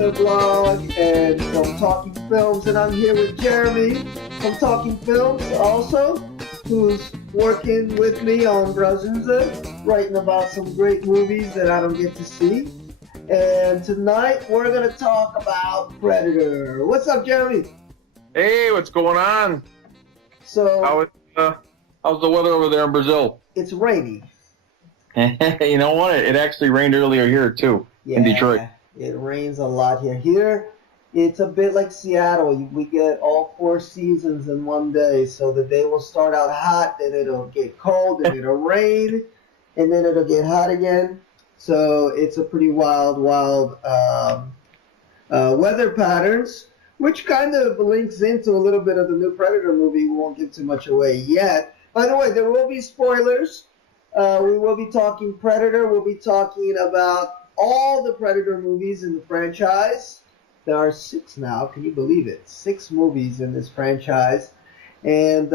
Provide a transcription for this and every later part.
Monster Blog and from Talking Films, and I'm here with Jeremy from Talking Films also, who's working with me on Brazunza, writing about some great movies that I don't get to see. And tonight we're going to talk about Predator. What's up, Jeremy? Hey, what's going on? So, how's the weather over there in Brazil? It's rainy. You know what? It actually rained earlier here, too, in Detroit. It rains a lot here. Here, it's a bit like Seattle. We get all four seasons in one day. So the day will start out hot, then it'll get cold, and it'll rain, and then it'll get hot again. So it's a pretty wild weather patterns, which kind of links into a little bit of the new Predator movie. We won't give too much away yet. By the way, there will be spoilers. We will be talking Predator. We'll be talking about all the Predator movies in the franchise. There are 6 now. Can you believe it? 6 movies in this franchise. And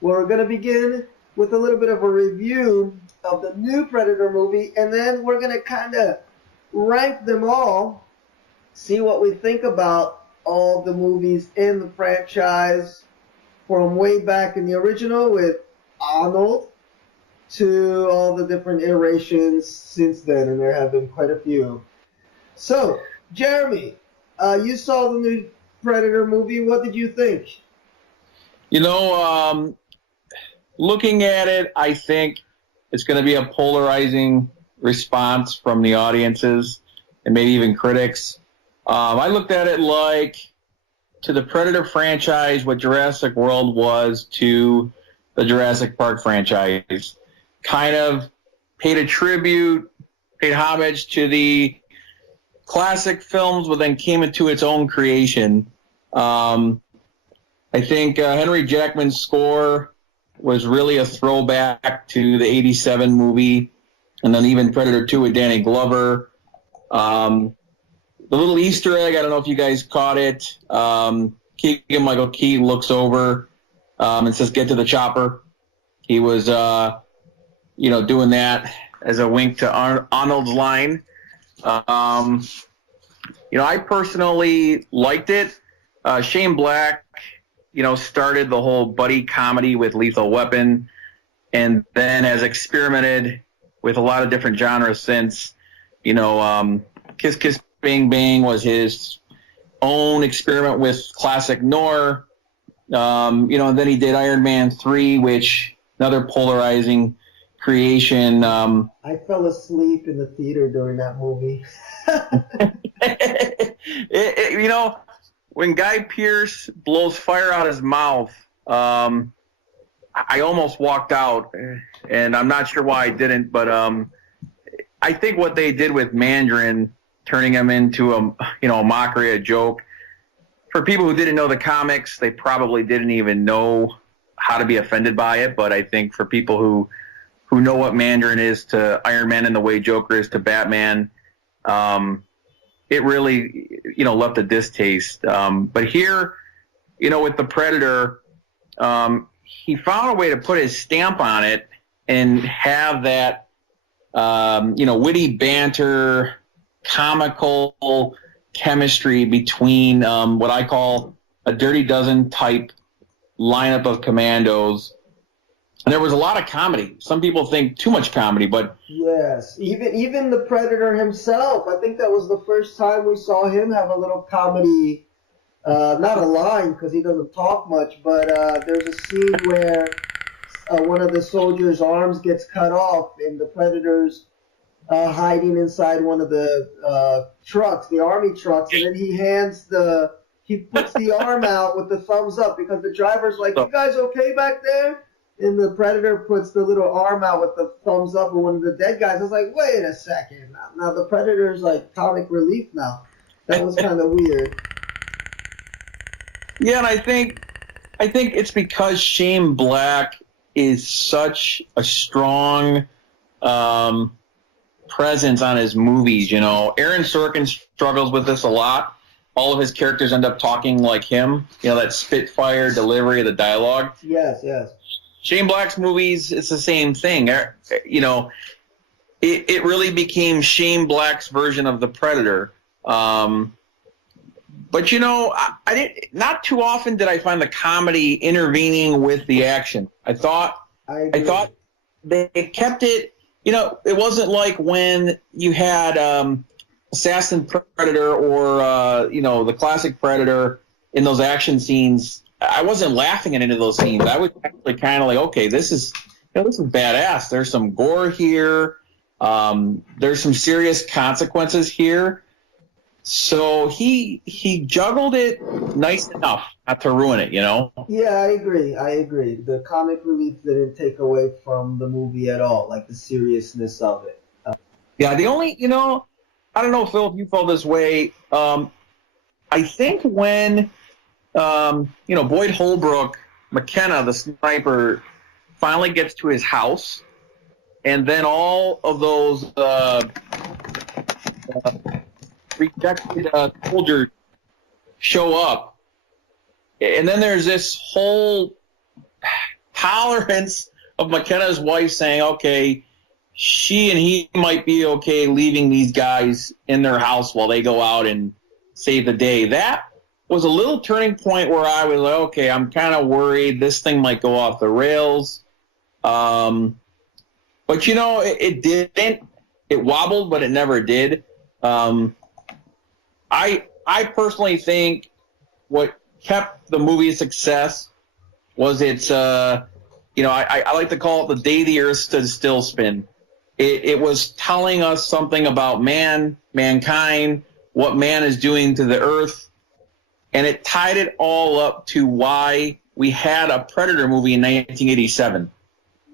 we're going to begin with a little bit of a review of the new Predator movie. And then we're going to kind of rank them all, see what we think about all the movies in the franchise from way back in the original with Arnold to all the different iterations since then, and there have been quite a few. So, Jeremy, you saw the new Predator movie. What did you think? You know, looking at it, I think it's going to be a polarizing response from the audiences and maybe even critics. I looked at it like to the Predator franchise what Jurassic World was to the Jurassic Park franchise. Kind of paid a tribute, paid homage to the classic films, but then came into its own creation. I think Henry Jackman's score was really a throwback to the 87 movie, and then even Predator 2 with Danny Glover. The little Easter egg, I don't know if you guys caught it. Keegan-Michael Key looks over and says, "Get to the chopper." He was... doing that as a wink to Arnold's line. I personally liked it. Shane Black, started the whole buddy comedy with Lethal Weapon and then has experimented with a lot of different genres since. Kiss Kiss Bang Bang was his own experiment with classic noir. And then he did Iron Man 3, which another polarizing creation. I fell asleep in the theater during that movie. When Guy Pearce blows fire out his mouth, I almost walked out, and I'm not sure why I didn't, but I think what they did with Mandarin, turning him into a mockery, a joke, for people who didn't know the comics, they probably didn't even know how to be offended by it, but I think for people who know what Mandarin is to Iron Man and the way Joker is to Batman, it really, left a distaste. But here, with the Predator, he found a way to put his stamp on it and have that, witty banter, comical chemistry between what I call a Dirty Dozen type lineup of commandos. And there was a lot of comedy. Some people think too much comedy, but... Yes, even the Predator himself. I think that was the first time we saw him have a little comedy. Not a line, because he doesn't talk much, but there's a scene where one of the soldiers' arms gets cut off, and the Predator's hiding inside one of the trucks, the army trucks, and then he puts the arm out with the thumbs up, because the driver's like, "You guys okay back there?" And the Predator puts the little arm out with the thumbs up with one of the dead guys. I was like, wait a second. Now the Predator's like comic relief now. That was kind of weird. Yeah, and I think it's because Shane Black is such a strong presence on his movies. Aaron Sorkin struggles with this a lot. All of his characters end up talking like him. That spitfire delivery of the dialogue. Yes. Shane Black's movies, it's the same thing. It really became Shane Black's version of the Predator. But I didn't. Not too often did I find the comedy intervening with the action. I thought they kept it. It wasn't like when you had Assassin Predator or the classic Predator in those action scenes. I wasn't laughing at any of those scenes. I was actually kind of like, okay, this is badass. There's some gore here. There's some serious consequences here. So he juggled it nice enough not to ruin it, Yeah, I agree. The comic relief didn't take away from the movie at all, like the seriousness of it. Yeah, the only, I don't know, Phil, if you felt this way. I think when, Boyd Holbrook, McKenna, the sniper, finally gets to his house, and then all of those rejected soldiers show up, and then there's this whole tolerance of McKenna's wife saying, okay, she and he might be okay leaving these guys in their house while they go out and save the day. That was a little turning point where I was like, okay, I'm kind of worried this thing might go off the rails. But it didn't. It wobbled, but it never did. I personally think what kept the movie a success was its, I like to call it the day the earth stood still spin. It was telling us something about mankind, what man is doing to the earth, and it tied it all up to why we had a Predator movie in 1987.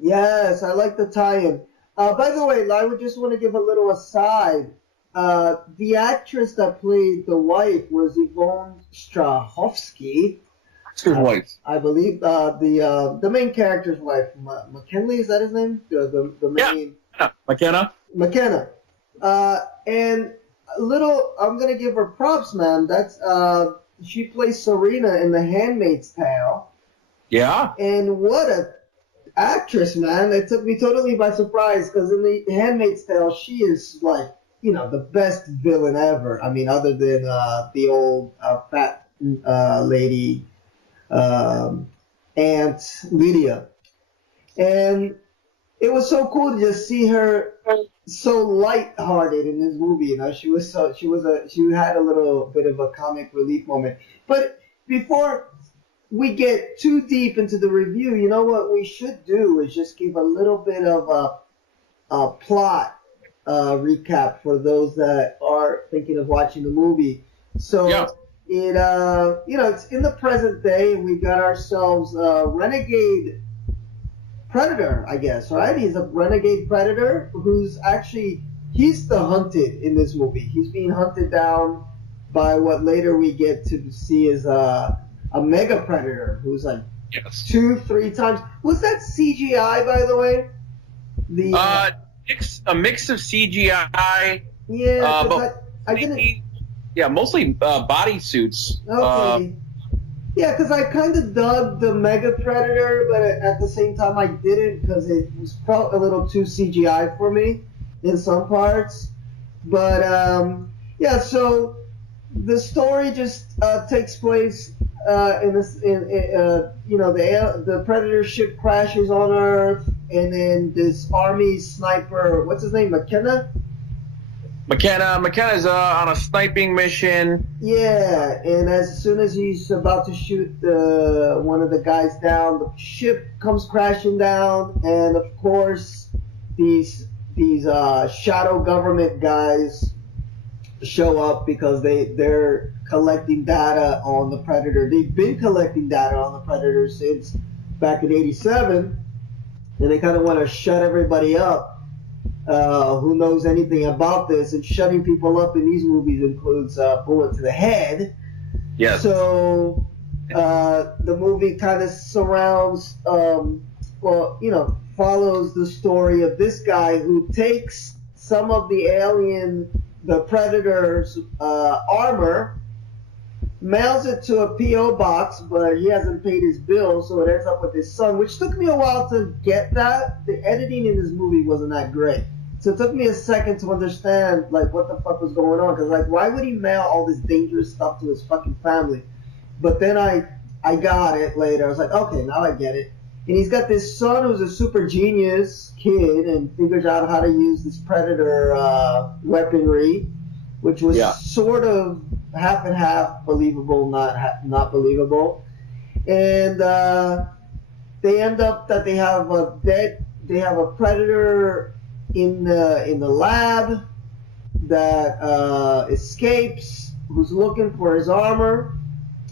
Yes, I like the tie-in. By the way, I would just want to give a little aside. The actress that played the wife was Yvonne Strahovski. His wife. I believe the main character's wife, McKinley, is that his name? The main. Yeah, McKenna. McKenna. And I'm gonna give her props, man. That's she plays Serena in The Handmaid's Tale. Yeah. And what a actress, man! It took me totally by surprise because in The Handmaid's Tale, she is like, the best villain ever. I mean, other than the old fat lady, Aunt Lydia. And it was so cool to just see her so light-hearted in this movie. She had a little bit of a comic relief moment. But before we get too deep into the review, you know what we should do is just give a little bit of a plot recap for those that are thinking of watching the movie. So it's in the present day, and we got ourselves a renegade Predator, I guess, right? He's a renegade Predator he's the hunted in this movie. He's being hunted down by what later we get to see as a mega Predator who's like 2-3 times. Was that CGI, by the way? A mix of CGI. Yeah, but I didn't. Yeah, mostly bodysuits. Okay. Yeah, because I kind of dug the Mega Predator, but at the same time I didn't because it felt a little too CGI for me in some parts. But so the story just takes place the Predator ship crashes on Earth, and then this Army sniper, what's his name, McKenna? McKenna's on a sniping mission. Yeah, and as soon as he's about to shoot one of the guys down, the ship comes crashing down, and of course these shadow government guys show up because they're collecting data on the Predator. They've been collecting data on the Predator since back in '87, and they kind of want to shut everybody up. Who knows anything about this? And shutting people up in these movies includes bullet to the head. Yes. So the movie kind of surrounds, follows the story of this guy who takes some of the Predator's armor, mails it to a P.O. box, but he hasn't paid his bill, so it ends up with his son, which took me a while to get that. The editing in this movie wasn't that great. So it took me a second to understand like what the fuck was going on. Because like, why would he mail all this dangerous stuff to his fucking family? But then I got it later. I was like, okay, now I get it. And he's got this son who's a super genius kid and figures out how to use this predator weaponry, which was sort of half and half believable, not believable. And they end up that they have a predator in the lab that escapes, who's looking for his armor.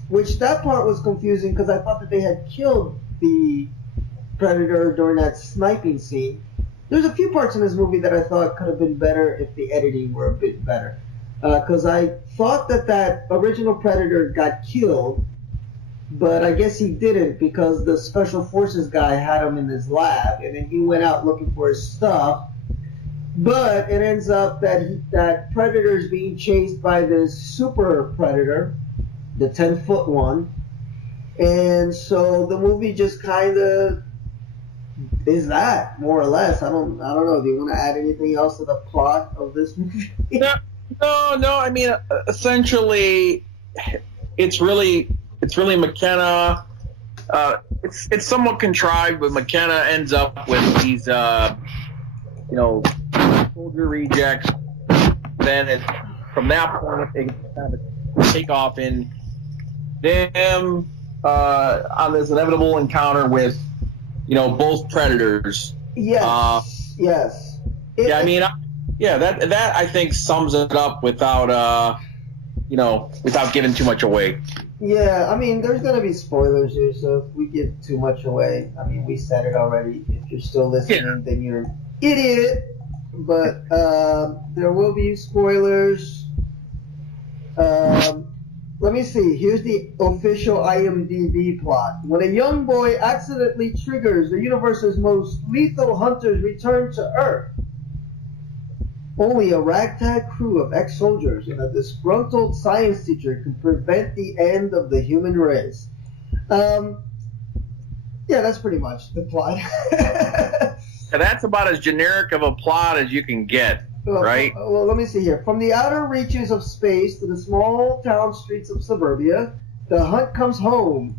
Which that part was confusing because I thought that they had killed the predator during that sniping scene. There's a few parts in this movie that I thought could have been better if the editing were a bit better. Because I thought that original predator got killed, but I guess he didn't because the special forces guy had him in his lab, and then he went out looking for his stuff. But it ends up that predator is being chased by this super predator, the 10-foot one, and so the movie just kind of is that, more or less. I don't know. Do you want to add anything else to the plot of this movie? No. I mean, essentially, it's really McKenna. It's somewhat contrived, but McKenna ends up with these, soldier rejects. Then from that point, they kind of take off in them on this inevitable encounter with, both predators. Yes. Yes. That I think sums it up without giving too much away. Yeah, I mean, there's going to be spoilers here, so if we give too much away, I mean, we said it already. If you're still listening, then you're an idiot. But there will be spoilers. Let me see. Here's the official IMDb plot. When a young boy accidentally triggers the universe's most lethal hunters return to Earth, only a ragtag crew of ex-soldiers and a disgruntled science teacher can prevent the end of the human race. Yeah, that's pretty much the plot. That's about as generic of a plot as you can get, right? Well, let me see here. From the outer reaches of space to the small town streets of suburbia, the hunt comes home.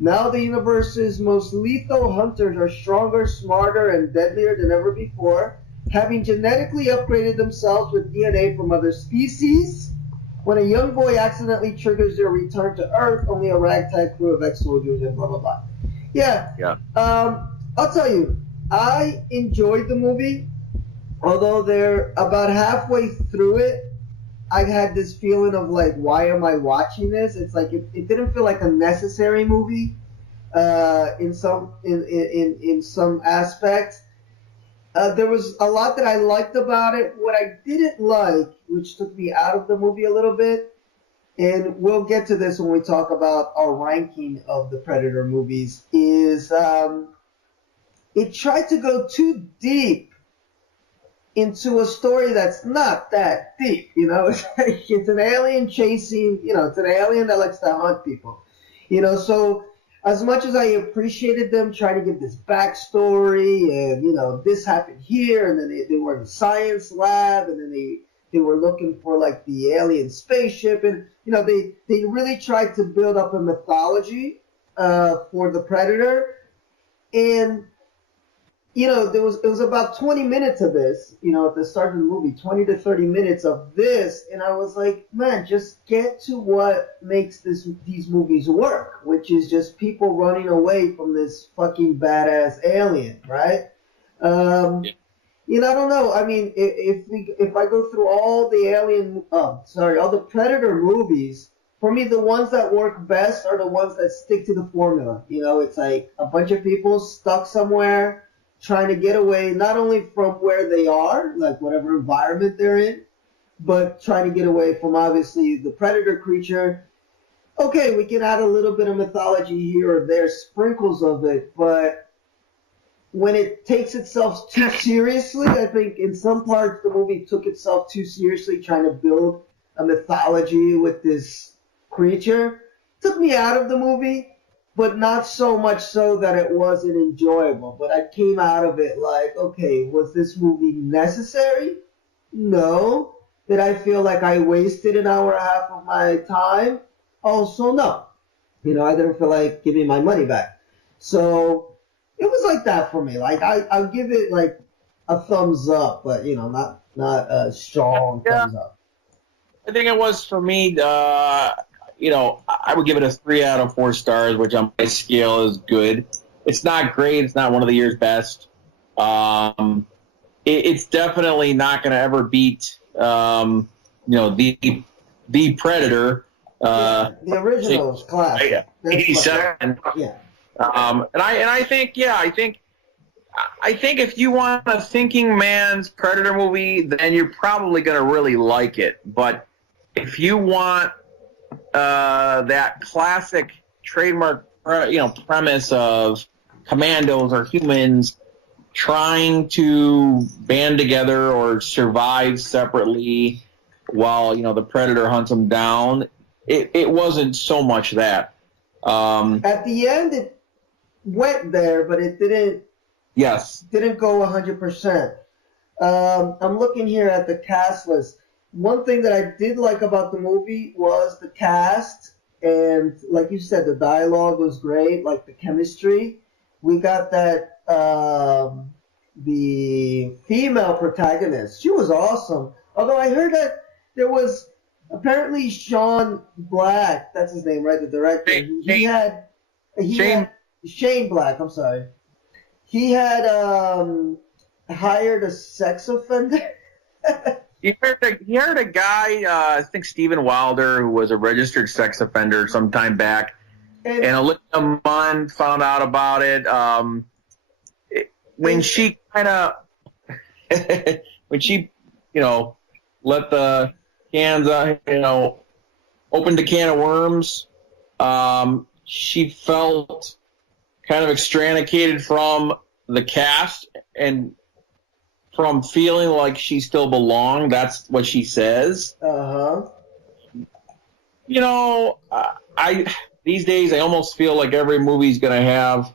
Now the universe's most lethal hunters are stronger, smarter, and deadlier than ever before, having genetically upgraded themselves with DNA from other species. When a young boy accidentally triggers their return to Earth, only a ragtag crew of ex-soldiers and blah, blah, blah. Yeah. I'll tell you, I enjoyed the movie, although they're about halfway through it, I had this feeling of like, why am I watching this? It's like it didn't feel like a necessary movie in some aspects. There was a lot that I liked about it. What I didn't like, which took me out of the movie a little bit, and we'll get to this when we talk about our ranking of the Predator movies, is it tried to go too deep into a story that's not that deep. It's an alien chasing, it's an alien that likes to hunt people. So as much as I appreciated them trying to give this backstory and, this happened here, and then they were in the science lab, and then they were looking for like the alien spaceship, and, they really tried to build up a mythology for the Predator. And it was about 20 minutes of this, at the start of the movie, 20 to 30 minutes of this, and I was like, man, just get to what makes these movies work, which is just people running away from this fucking badass alien, right? I don't know. I mean, if I go through all the Predator movies, for me, the ones that work best are the ones that stick to the formula. It's like a bunch of people stuck somewhere, trying to get away not only from where they are, like whatever environment they're in, but trying to get away from obviously the predator creature. Okay, we can add a little bit of mythology here or there, sprinkles of it, but when it takes itself too seriously, I think in some parts the movie took itself too seriously, trying to build a mythology with this creature. Took me out of the movie. but not so much so that it wasn't enjoyable. But I came out of it like, okay, was this movie necessary? No. Did I feel like I wasted an hour and a half of my time? Also, no. I didn't feel like giving my money back. So it was like that for me. Like I'll give it like a thumbs up, but not a strong thumbs up. I think it was for me. I would give it a 3 out of 4 stars, which on my scale is good. It's not great. It's not one of the year's best. It's definitely not going to ever beat, the Predator. The original is classic. 87. Yeah. And I think if you want a thinking man's Predator movie, then you're probably going to really like it. But if you want that classic trademark, premise of commandos or humans trying to band together or survive separately while the Predator hunts them down, it wasn't so much that. At the end, it went there, but it didn't. Yes. Didn't go 100%. I'm looking here at the cast list. One thing that I did like about the movie was the cast, and like you said, the dialogue was great, like the chemistry. We got that, the female protagonist. She was awesome. Although I heard that there was apparently Sean Black, that's his name, right? The director. Shane Black, I'm sorry. He had hired a sex offender. He hired a guy, I think Stephen Wilder, who was a registered sex offender some time back. And Olivia Munn found out about it. When she let the cans, opened a can of worms, she felt kind of extranicated from the cast and from feeling like she still belonged. That's what she says. These days I almost feel like every movie's going to have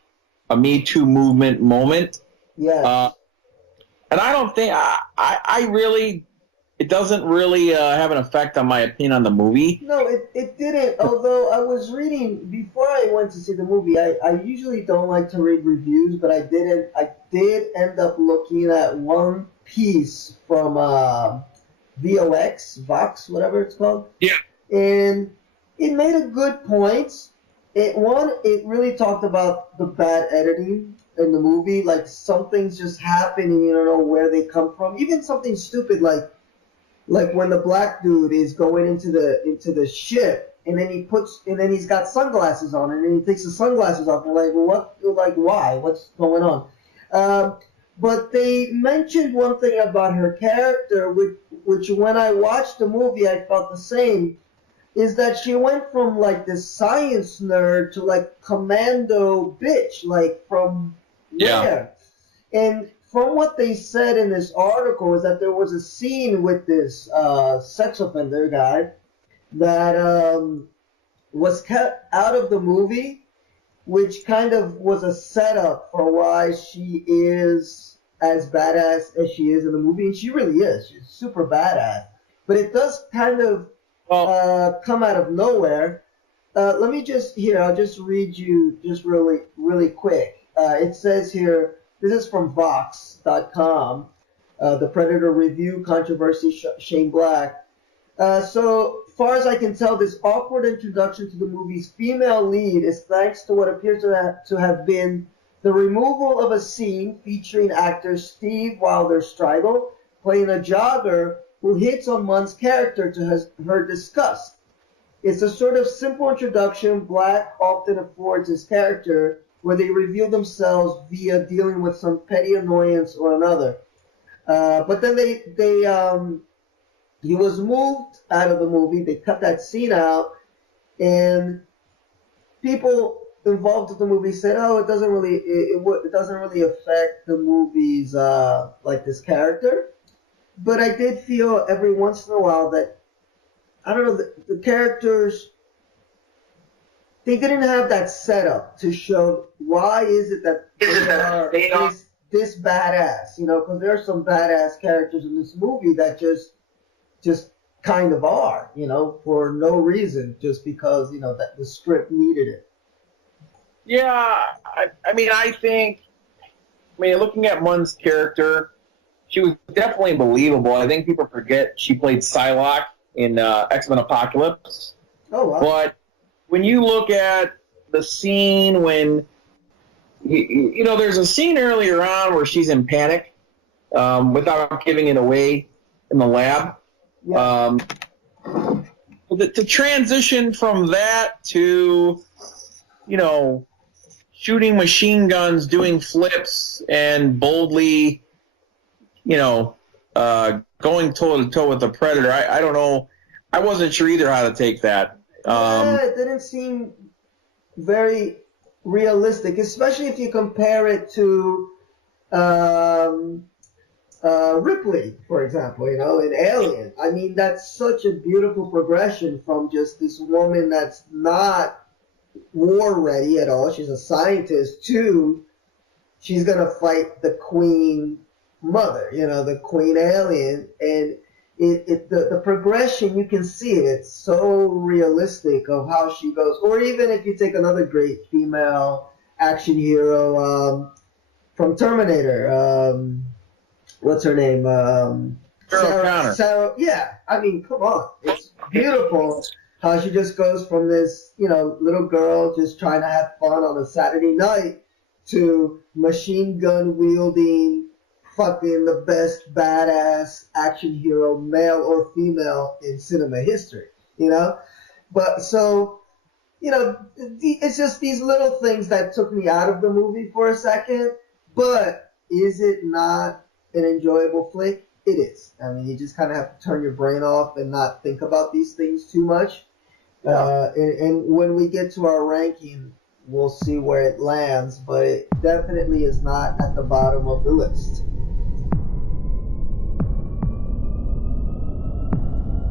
a Me Too movement moment. Yeah. And I don't think I really. It doesn't really have an effect on my opinion on the movie. No, it didn't. Although I was reading before I went to see the movie, I usually don't like to read reviews, but I did end up looking at one piece from Vox, whatever it's called. Yeah. And it made a good point. It really talked about the bad editing in the movie. Like some things just happen and you don't know where they come from. Even something stupid like when the black dude is going into the ship, and then he's got sunglasses on, and then he takes the sunglasses off, and why? What's going on? But they mentioned one thing about her character, which when I watched the movie, I felt the same, is that she went from like this science nerd to like commando bitch, like from where? And from what they said in this article is that there was a scene with this sex offender guy that was cut out of the movie, which kind of was a setup for why she is as badass as she is in the movie. And she really is. She's super badass. But it does kind of come out of nowhere. Let me I'll just read you just really, really quick. It says here, this is from Vox.com, the Predator review, controversy, Shane Black. So far as I can tell, this awkward introduction to the movie's female lead is thanks to what appears to have been the removal of a scene featuring actor Steve Wilder-Strigel playing a jogger who hits on Munn's character to her disgust. It's a sort of simple introduction Black often affords his character, where they reveal themselves via dealing with some petty annoyance or another. But then he was moved out of the movie. They cut that scene out, and people involved with the movie said, "Oh, it doesn't really affect the movie's like this character." But I did feel every once in a while that, I don't know, the characters they didn't have that setup to show why is it that they are this badass, you know, because there are some badass characters in this movie that just kind of are, you know, for no reason, just because, you know, that the script needed it. Yeah, I mean, looking at Munn's character, she was definitely believable. I think people forget she played Psylocke in X-Men Apocalypse. Oh, wow. But when you look at the scene when, you know, there's a scene earlier on where she's in panic without giving it away in the lab. Yeah. To transition from that to, you know, shooting machine guns, doing flips, and boldly, you know, going toe-to-toe with the Predator, I don't know. I wasn't sure either how to take that. Yeah, it didn't seem very realistic, especially if you compare it to Ripley, for example, you know, in Alien. I mean, that's such a beautiful progression from just this woman that's not war ready at all. She's a scientist to she's gonna fight the Queen Mother, you know, the Queen Alien, and the progression, you can see it. It's so realistic of how she goes. Or even if you take another great female action hero from Terminator, what's her name? Sarah. Yeah, I mean, come on, it's beautiful how she just goes from this, you know, little girl just trying to have fun on a Saturday night to machine gun wielding, fucking the best badass action hero, male or female, in cinema history, you know? But so, you know, it's just these little things that took me out of the movie for a second. But is it not an enjoyable flick? It is. I mean, you just kind of have to turn your brain off and not think about these things too much. And when we get to our ranking, we'll see where it lands, but it definitely is not at the bottom of the list.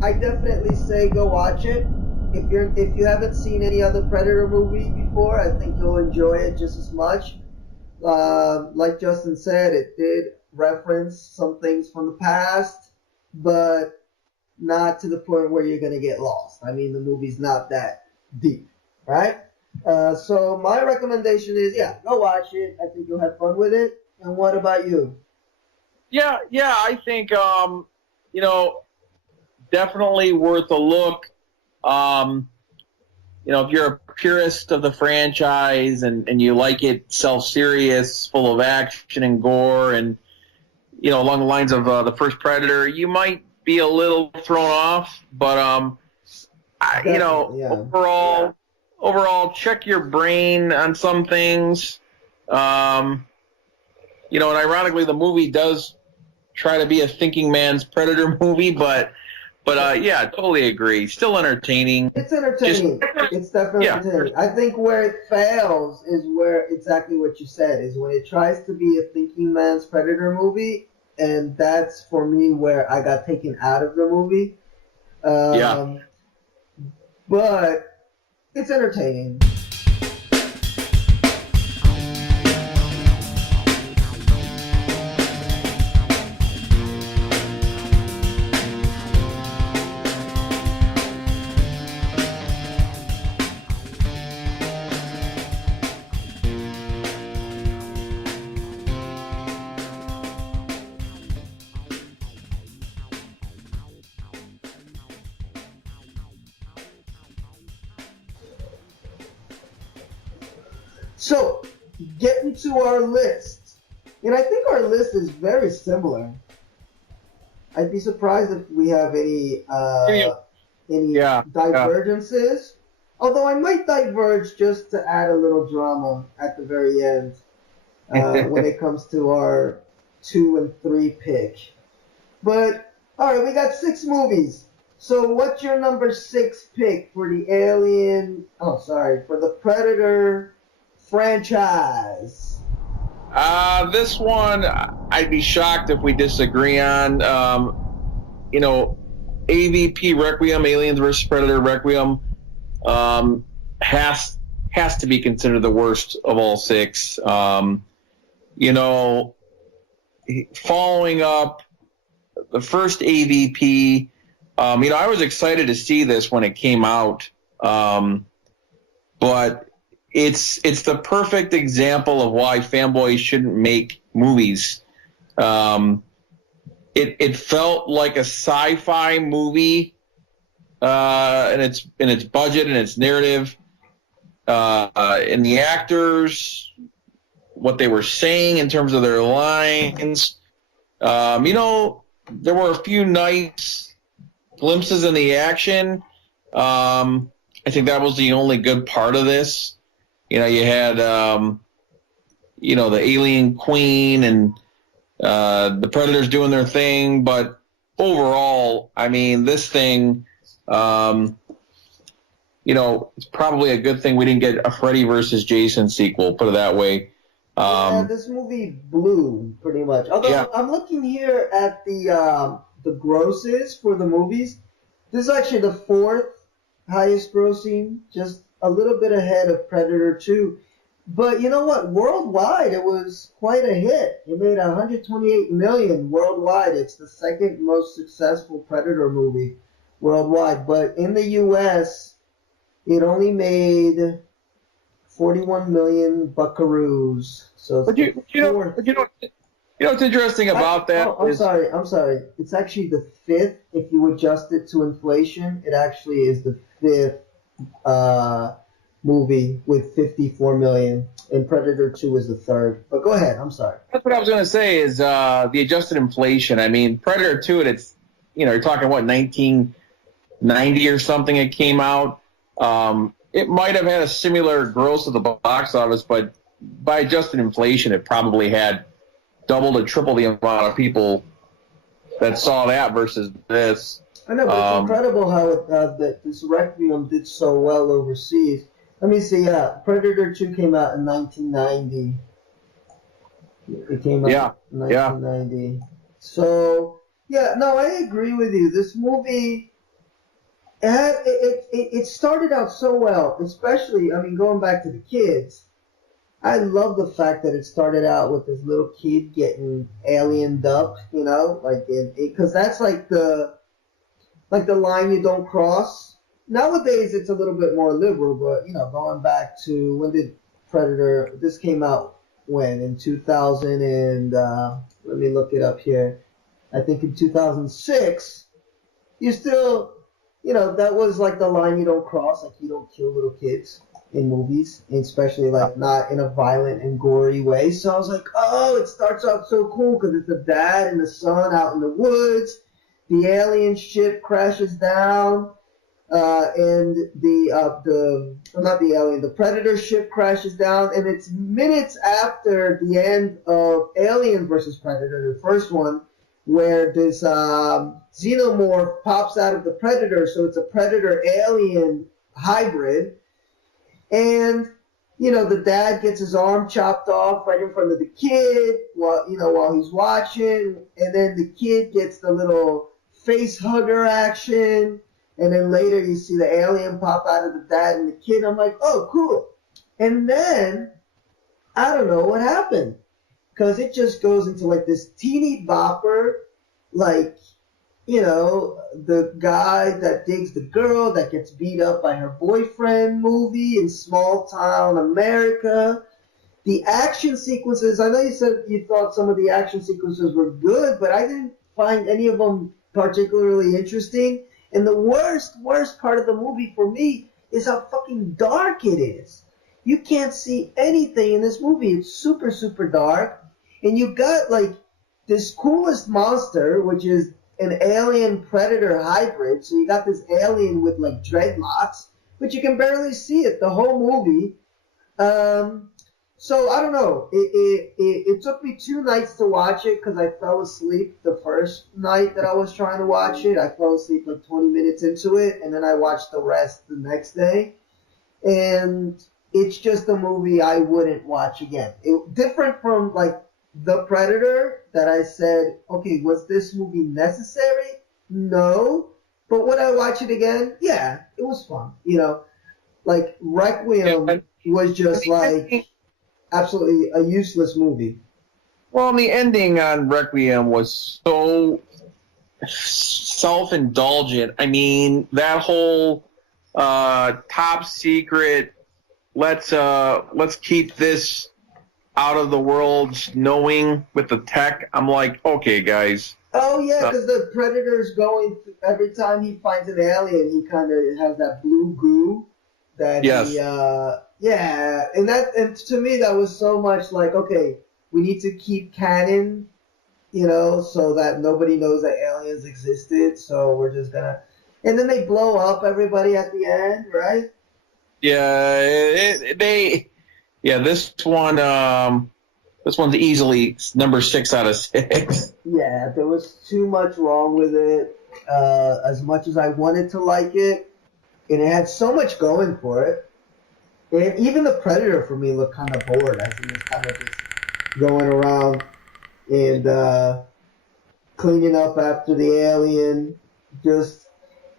I definitely say go watch it. If you haven't seen any other Predator movie before, I think you'll enjoy it just as much. Like Justin said, it did reference some things from the past, but not to the point where you're going to get lost. I mean, the movie's not that deep, right? So my recommendation is, yeah, go watch it. I think you'll have fun with it. And what about you? Yeah, I think, you know, definitely worth a look. You know, if you're a purist of the franchise and you like it self-serious, full of action and gore, and, you know, along the lines of the first Predator, you might be a little thrown off. But, you know, yeah. Overall, check your brain on some things. You know, and ironically, the movie does try to be a thinking man's Predator movie, but yeah, totally agree. Still entertaining. It's entertaining. It's definitely entertaining. I think where it fails is where exactly what you said is when it tries to be a thinking man's Predator movie, and that's for me where I got taken out of the movie. But it's entertaining. So, getting to our list, and I think our list is very similar. I'd be surprised if we have any divergences. Although I might diverge just to add a little drama at the very end when it comes to our 2 and 3 pick. But all right, we got 6 movies. So, what's your number 6 pick for the for the Predator franchise? This one, I'd be shocked if we disagree on. You know, AVP Requiem, Aliens vs. Predator Requiem, has has to be considered the worst of all six. You know, following up the first AVP, you know, I was excited to see this when it came out, but it's the perfect example of why fanboys shouldn't make movies. It felt like a sci-fi movie, in its budget and its narrative, and the actors, what they were saying in terms of their lines. You know, there were a few nice glimpses in the action. I think that was the only good part of this. You know, you had, you know, the alien queen and the Predators doing their thing. But overall, I mean, this thing, you know, it's probably a good thing we didn't get a Freddy versus Jason sequel, put it that way. Yeah, this movie blew pretty much. Although Yeah. I'm looking here at the grosses for the movies. This is actually the fourth highest grossing, just a little bit ahead of Predator 2. But you know what? Worldwide, it was quite a hit. It made 128 million worldwide. It's the second most successful Predator movie worldwide. But in the U.S., it only made 41 million buckaroos. So it's But you know, fourth. what's interesting about that I'm is, sorry. It's actually the fifth. If you adjust it to inflation, it actually is the fifth movie with 54 million, and Predator 2 is the third. But go ahead. I'm sorry. that's what I was going to say is the adjusted inflation. I mean, Predator 2, it's, you know, you're talking, what, 1990 or something it came out. It might have had a similar gross at the box office, but by adjusted inflation, it probably had double to triple the amount of people that saw that versus this. I know, but it's incredible how that this Requiem did so well overseas. Let me see. Predator 2 came out in 1990. It came out in 1990. So, yeah, no, I agree with you. This movie, it started out so well, especially, I mean, going back to the kids. I love the fact that it started out with this little kid getting aliened up, you know, like because that's like the line you don't cross. Nowadays, it's a little bit more liberal, but you know, going back to when did Predator? This came out when in 2000 and let me look it up here. I think in 2006. You still, you know, that was like the line you don't cross, like you don't kill little kids in movies, and especially like not in a violent and gory way. So I was like, oh, it starts out so cool because it's the dad and the son out in the woods. The alien ship crashes down, and the Predator ship crashes down, and it's minutes after the end of Alien versus Predator, the first one, where this xenomorph pops out of the Predator, so it's a Predator-alien hybrid. And, you know, the dad gets his arm chopped off right in front of the kid while he's watching. And then the kid gets the little face hugger action. And then later you see the alien pop out of the dad and the kid. I'm like, oh, cool. And then, I don't know what happened. Because it just goes into like this teeny bopper, like, you know, the guy that digs the girl that gets beat up by her boyfriend movie in small town America. The action sequences, I know you said you thought some of the action sequences were good, but I didn't find any of them particularly interesting. And the worst part of the movie for me is how fucking dark it is. You can't see anything in this movie. It's super, super dark. And you got like this coolest monster, which is an alien predator hybrid. So you got this alien with like dreadlocks, but you can barely see it the whole movie. So I don't know. It took me 2 nights to watch it because I fell asleep the first night that I was trying to watch it. I fell asleep like 20 minutes into it, and then I watched the rest the next day. And it's just a movie I wouldn't watch again. Different from like The Predator that I said, okay, was this movie necessary? No. But would I watch it again? Yeah, it was fun. You know, like Requiem. was just like absolutely a useless movie. Well, and the ending on Requiem was so self-indulgent. I mean, that whole top secret, let's keep this out of the world knowing with the tech. I'm like, okay, guys. Oh yeah, because the Predator's going every time he finds an alien, he kind of has that blue goo that Yes. he yeah, and to me that was so much like, okay, we need to keep canon, so that nobody knows that aliens existed, so we're just gonna, and then they blow up everybody at the end, right? Yeah, this one's easily number 6 out of 6. Yeah, there was too much wrong with it. As much as I wanted to like it, and it had so much going for it. And even the Predator for me looked kind of bored as he was kind of just going around and cleaning up after the alien.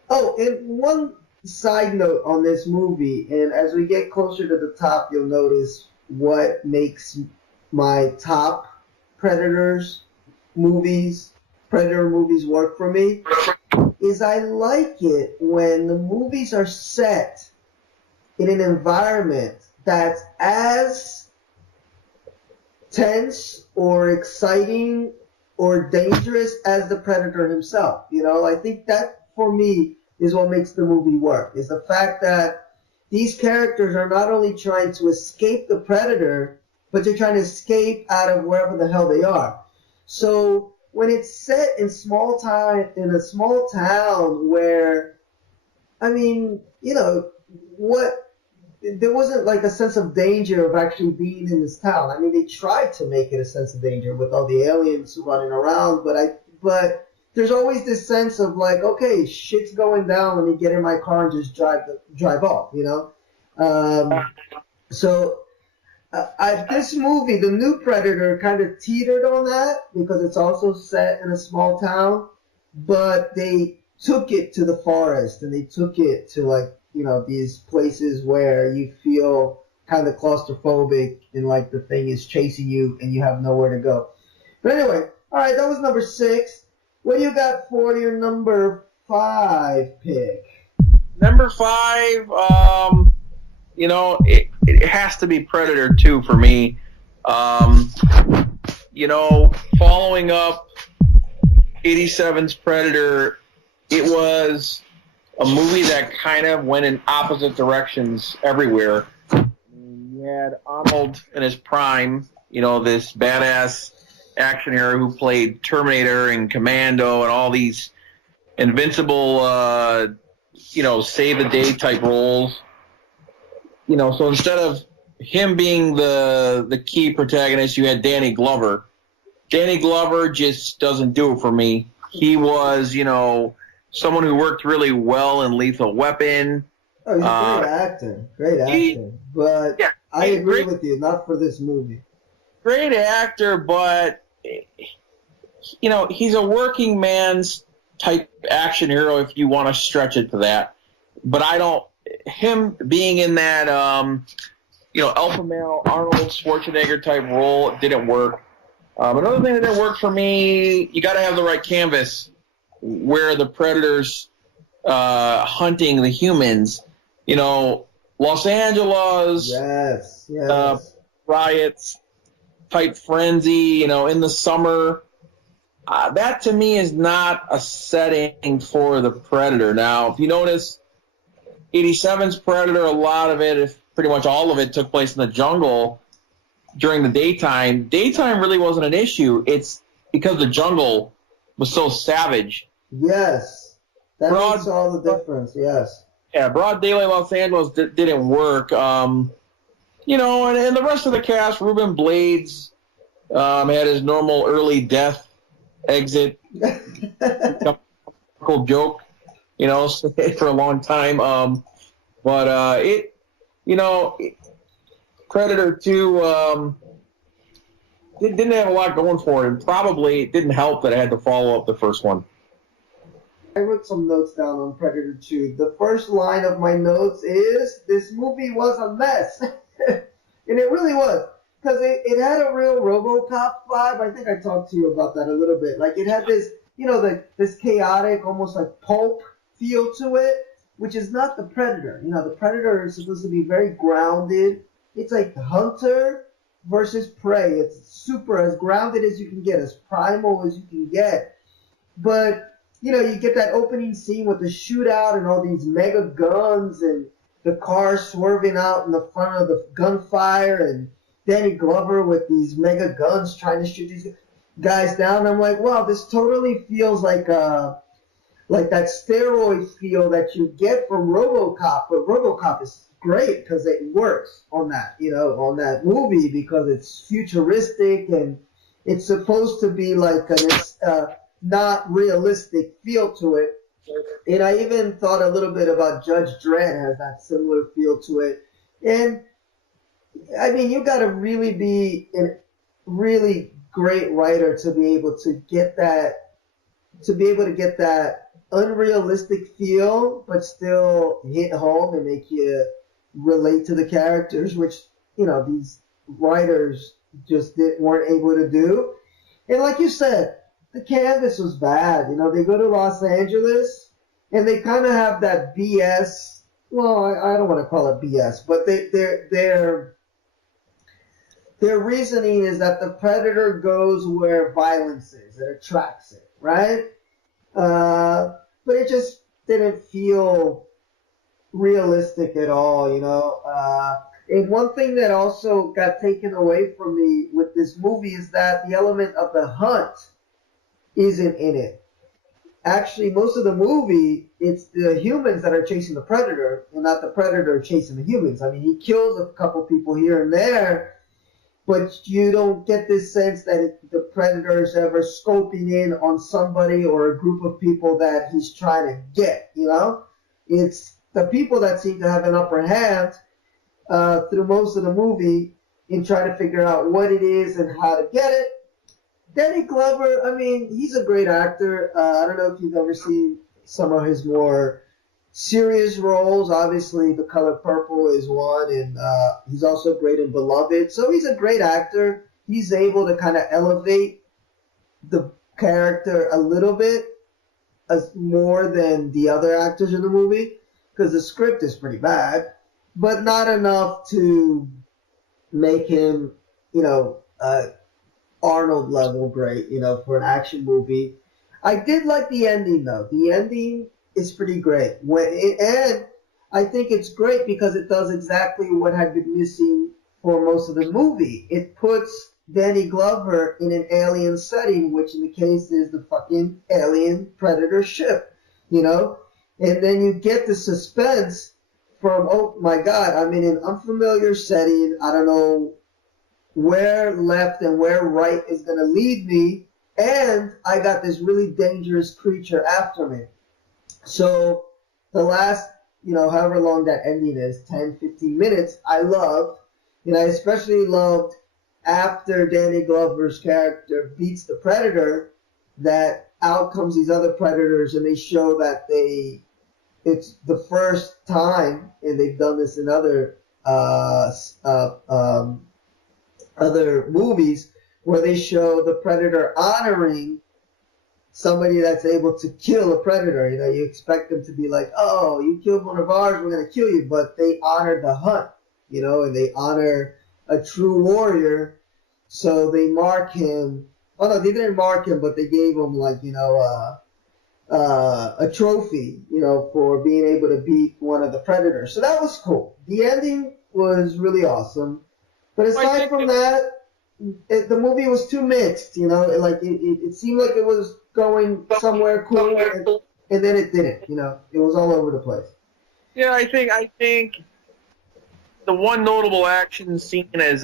And one side note on this movie, and as we get closer to the top, you'll notice what makes my top Predator movies work for me, is I like it when the movies are set in an environment that's as tense or exciting or dangerous as the Predator himself. I think that for me is what makes the movie work, is the fact that these characters are not only trying to escape the Predator, but they're trying to escape out of wherever the hell they are. So when it's set in a small town where, I mean, there wasn't like a sense of danger of actually being in this town. I mean, they tried to make it a sense of danger with all the aliens running around, but there's always this sense of like, okay, shit's going down. Let me get in my car and just drive off. So this movie, the new Predator, kind of teetered on that because it's also set in a small town, but they took it to the forest and they took it to like, these places where you feel kind of claustrophobic and like the thing is chasing you and you have nowhere to go. But anyway, all right, that was number 6. What do you got for your number 5 pick? Number 5, it has to be Predator 2 for me. Following up 87's Predator, it was a movie that kind of went in opposite directions everywhere. You had Arnold in his prime, this badass action hero who played Terminator and Commando and all these invincible, save the day type roles. So instead of him being the key protagonist, you had Danny Glover. Danny Glover just doesn't do it for me. He was, someone who worked really well in Lethal Weapon. Oh, he's great actor. But yeah, I agree with you, not for this movie. Great actor, but he's a working man's type action hero if you want to stretch it to that. But him being in that alpha male Arnold Schwarzenegger type role didn't work. Another thing that didn't work for me, you got to have the right canvas where the Predator's hunting the humans. Los Angeles, yes. riots, type frenzy, in the summer. That to me is not a setting for the Predator. Now, if you notice, 87's Predator, a lot of it, if pretty much all of it, took place in the jungle during the daytime. Daytime really wasn't an issue. It's because the jungle was so savage. Yes. That makes all the difference, yes. Yeah, broad daylight Los Angeles didn't work. And the rest of the cast, Ruben Blades had his normal early death exit. Cool joke, for a long time. Predator 2 didn't have a lot going for it, and probably it didn't help that I had to follow up the first one. I wrote some notes down on Predator 2. The first line of my notes is, this movie was a mess. And it really was. Because it had a real RoboCop vibe. I think I talked to you about that a little bit. Like, it had this, this chaotic, almost like pulp feel to it, which is not the Predator. The Predator is supposed to be very grounded. It's like hunter versus prey. It's super as grounded as you can get, as primal as you can get. But, you get that opening scene with the shootout and all these mega guns and the car swerving out in the front of the gunfire and Danny Glover with these mega guns trying to shoot these guys down. I'm like, wow, this totally feels like that steroid feel that you get from RoboCop. But RoboCop is great because it works on that, on that movie because it's futuristic and it's supposed to be like a not realistic feel to it. And I even thought a little bit about Judge Dredd has that similar feel to it. And I mean, you got to really be a really great writer to be able to get that unrealistic feel, but still hit home and make you relate to the characters, which, these writers just weren't able to do. And like you said, the canvas was bad. They go to Los Angeles and they kind of have that BS. Well, I don't want to call it BS, but their reasoning is that the Predator goes where violence is. It attracts it, right? But it just didn't feel realistic at all, And one thing that also got taken away from me with this movie is that the element of the hunt isn't in it. Actually, most of the movie, it's the humans that are chasing the Predator and not the Predator chasing the humans. I mean, he kills a couple people here and there, but you don't get this sense that the Predator is ever scoping in on somebody or a group of people that he's trying to get, It's the people that seem to have an upper hand through most of the movie in trying to figure out what it is and how to get it. Danny Glover, I mean, he's a great actor. I don't know if you've ever seen some of his more serious roles. Obviously, The Color Purple is one, and he's also great in Beloved. So he's a great actor. He's able to kind of elevate the character a little bit more than the other actors in the movie because the script is pretty bad, but not enough to make him, Arnold level great, for an action movie. I did like the ending though. The ending is pretty great. And I think it's great because it does exactly what had been missing for most of the movie. It puts Danny Glover in an alien setting, which in the case is the fucking alien Predator ship, And then you get the suspense from, oh my God, I'm in an unfamiliar setting. I don't know where left and where right is going to lead me, and I got this really dangerous creature after me. So the last, however long that ending is, 10, 15 minutes, I loved. I especially loved after Danny Glover's character beats the Predator, that out comes these other Predators, and they show that it's the first time, and they've done this in other movies where they show the Predator honoring somebody that's able to kill a Predator. You expect them to be like, oh, you killed one of ours, we're going to kill you. But they honor the hunt, and they honor a true warrior. So they mark him. Oh, no, they didn't mark him, but they gave him, a trophy, for being able to beat one of the Predators. So that was cool. The ending was really awesome. But aside from that, the movie was too mixed, it seemed like it was going somewhere cool, and then it didn't, it was all over the place. Yeah, I think the one notable action scene is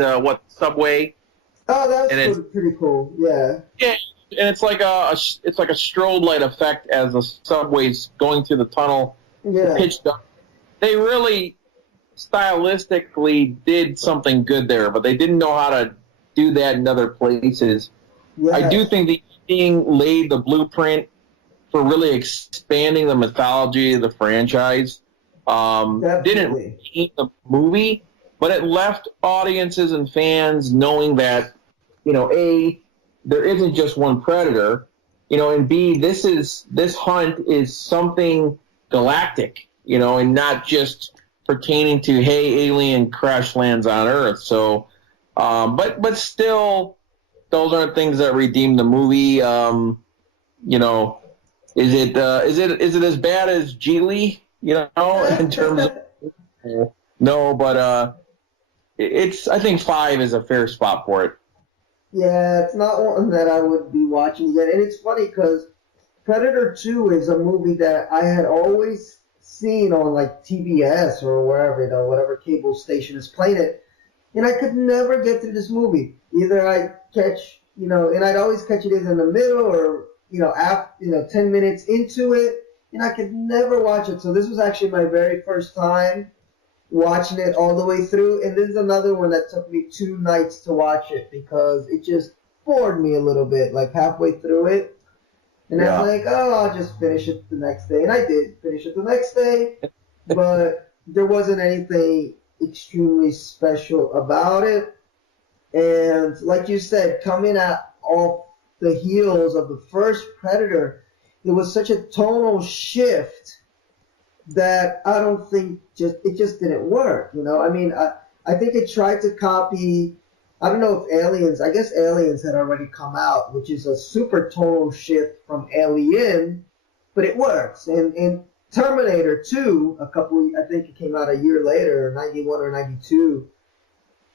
Subway. Oh, that was pretty cool. Yeah. Yeah, and it's like a strobe light effect as the subway's going through the tunnel. Yeah. Pitch dark. They really stylistically did something good there, but they didn't know how to do that in other places. Yeah. I do think the ending laid the blueprint for really expanding the mythology of the franchise. Didn't repeat the movie, but it left audiences and fans knowing that, A, there isn't just one predator, and B, this hunt is something galactic, and not just pertaining to, hey, alien crash lands on Earth. So, but still, those aren't things that redeem the movie. Is it as bad as Geely? In terms of no, but it's, I think 5 is a fair spot for it. Yeah, it's not one that I would be watching again. And it's funny because Predator 2 is a movie that I had always seen on like TBS or wherever, whatever cable station is playing it. And I could never get through this movie. Either I catch, and I'd always catch it either in the middle or, after, 10 minutes into it. And I could never watch it. So this was actually my very first time watching it all the way through. And this is another one that took me 2 nights to watch it because it just bored me a little bit, like halfway through it. And I'm like, oh, I'll just finish it the next day. And I did finish it the next day, but there wasn't anything extremely special about it. And like you said, coming off the heels of the first Predator, it was such a tonal shift that I don't think it just didn't work. I mean, I think it tried to copy. I don't know if Aliens. I guess Aliens had already come out, which is a super tonal shift from Alien, but it works. And Terminator 2, I think it came out a year later, 91 or 92.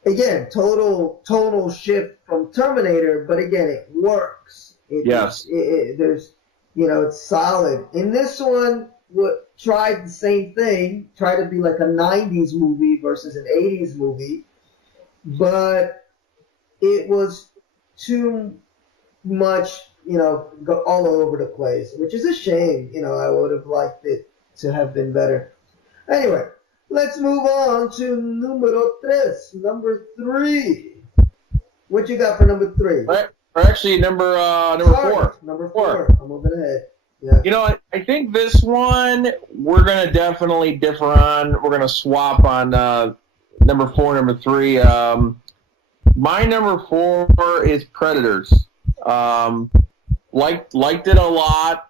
Again, tonal shift from Terminator, but again, it works. Yes. There's, it's solid. In this one, tried the same thing, tried to be like a 90s movie versus an 80s movie, but it was too much, go all over the place, which is a shame. I would have liked it to have been better. Anyway, let's move on to number 3. What you got for number 3? Or actually, number 4. Number 4. I'm moving ahead. Yeah. I think this one we're going to definitely differ on. We're going to swap on number 4, number 3. My number 4 is Predators. Liked it a lot.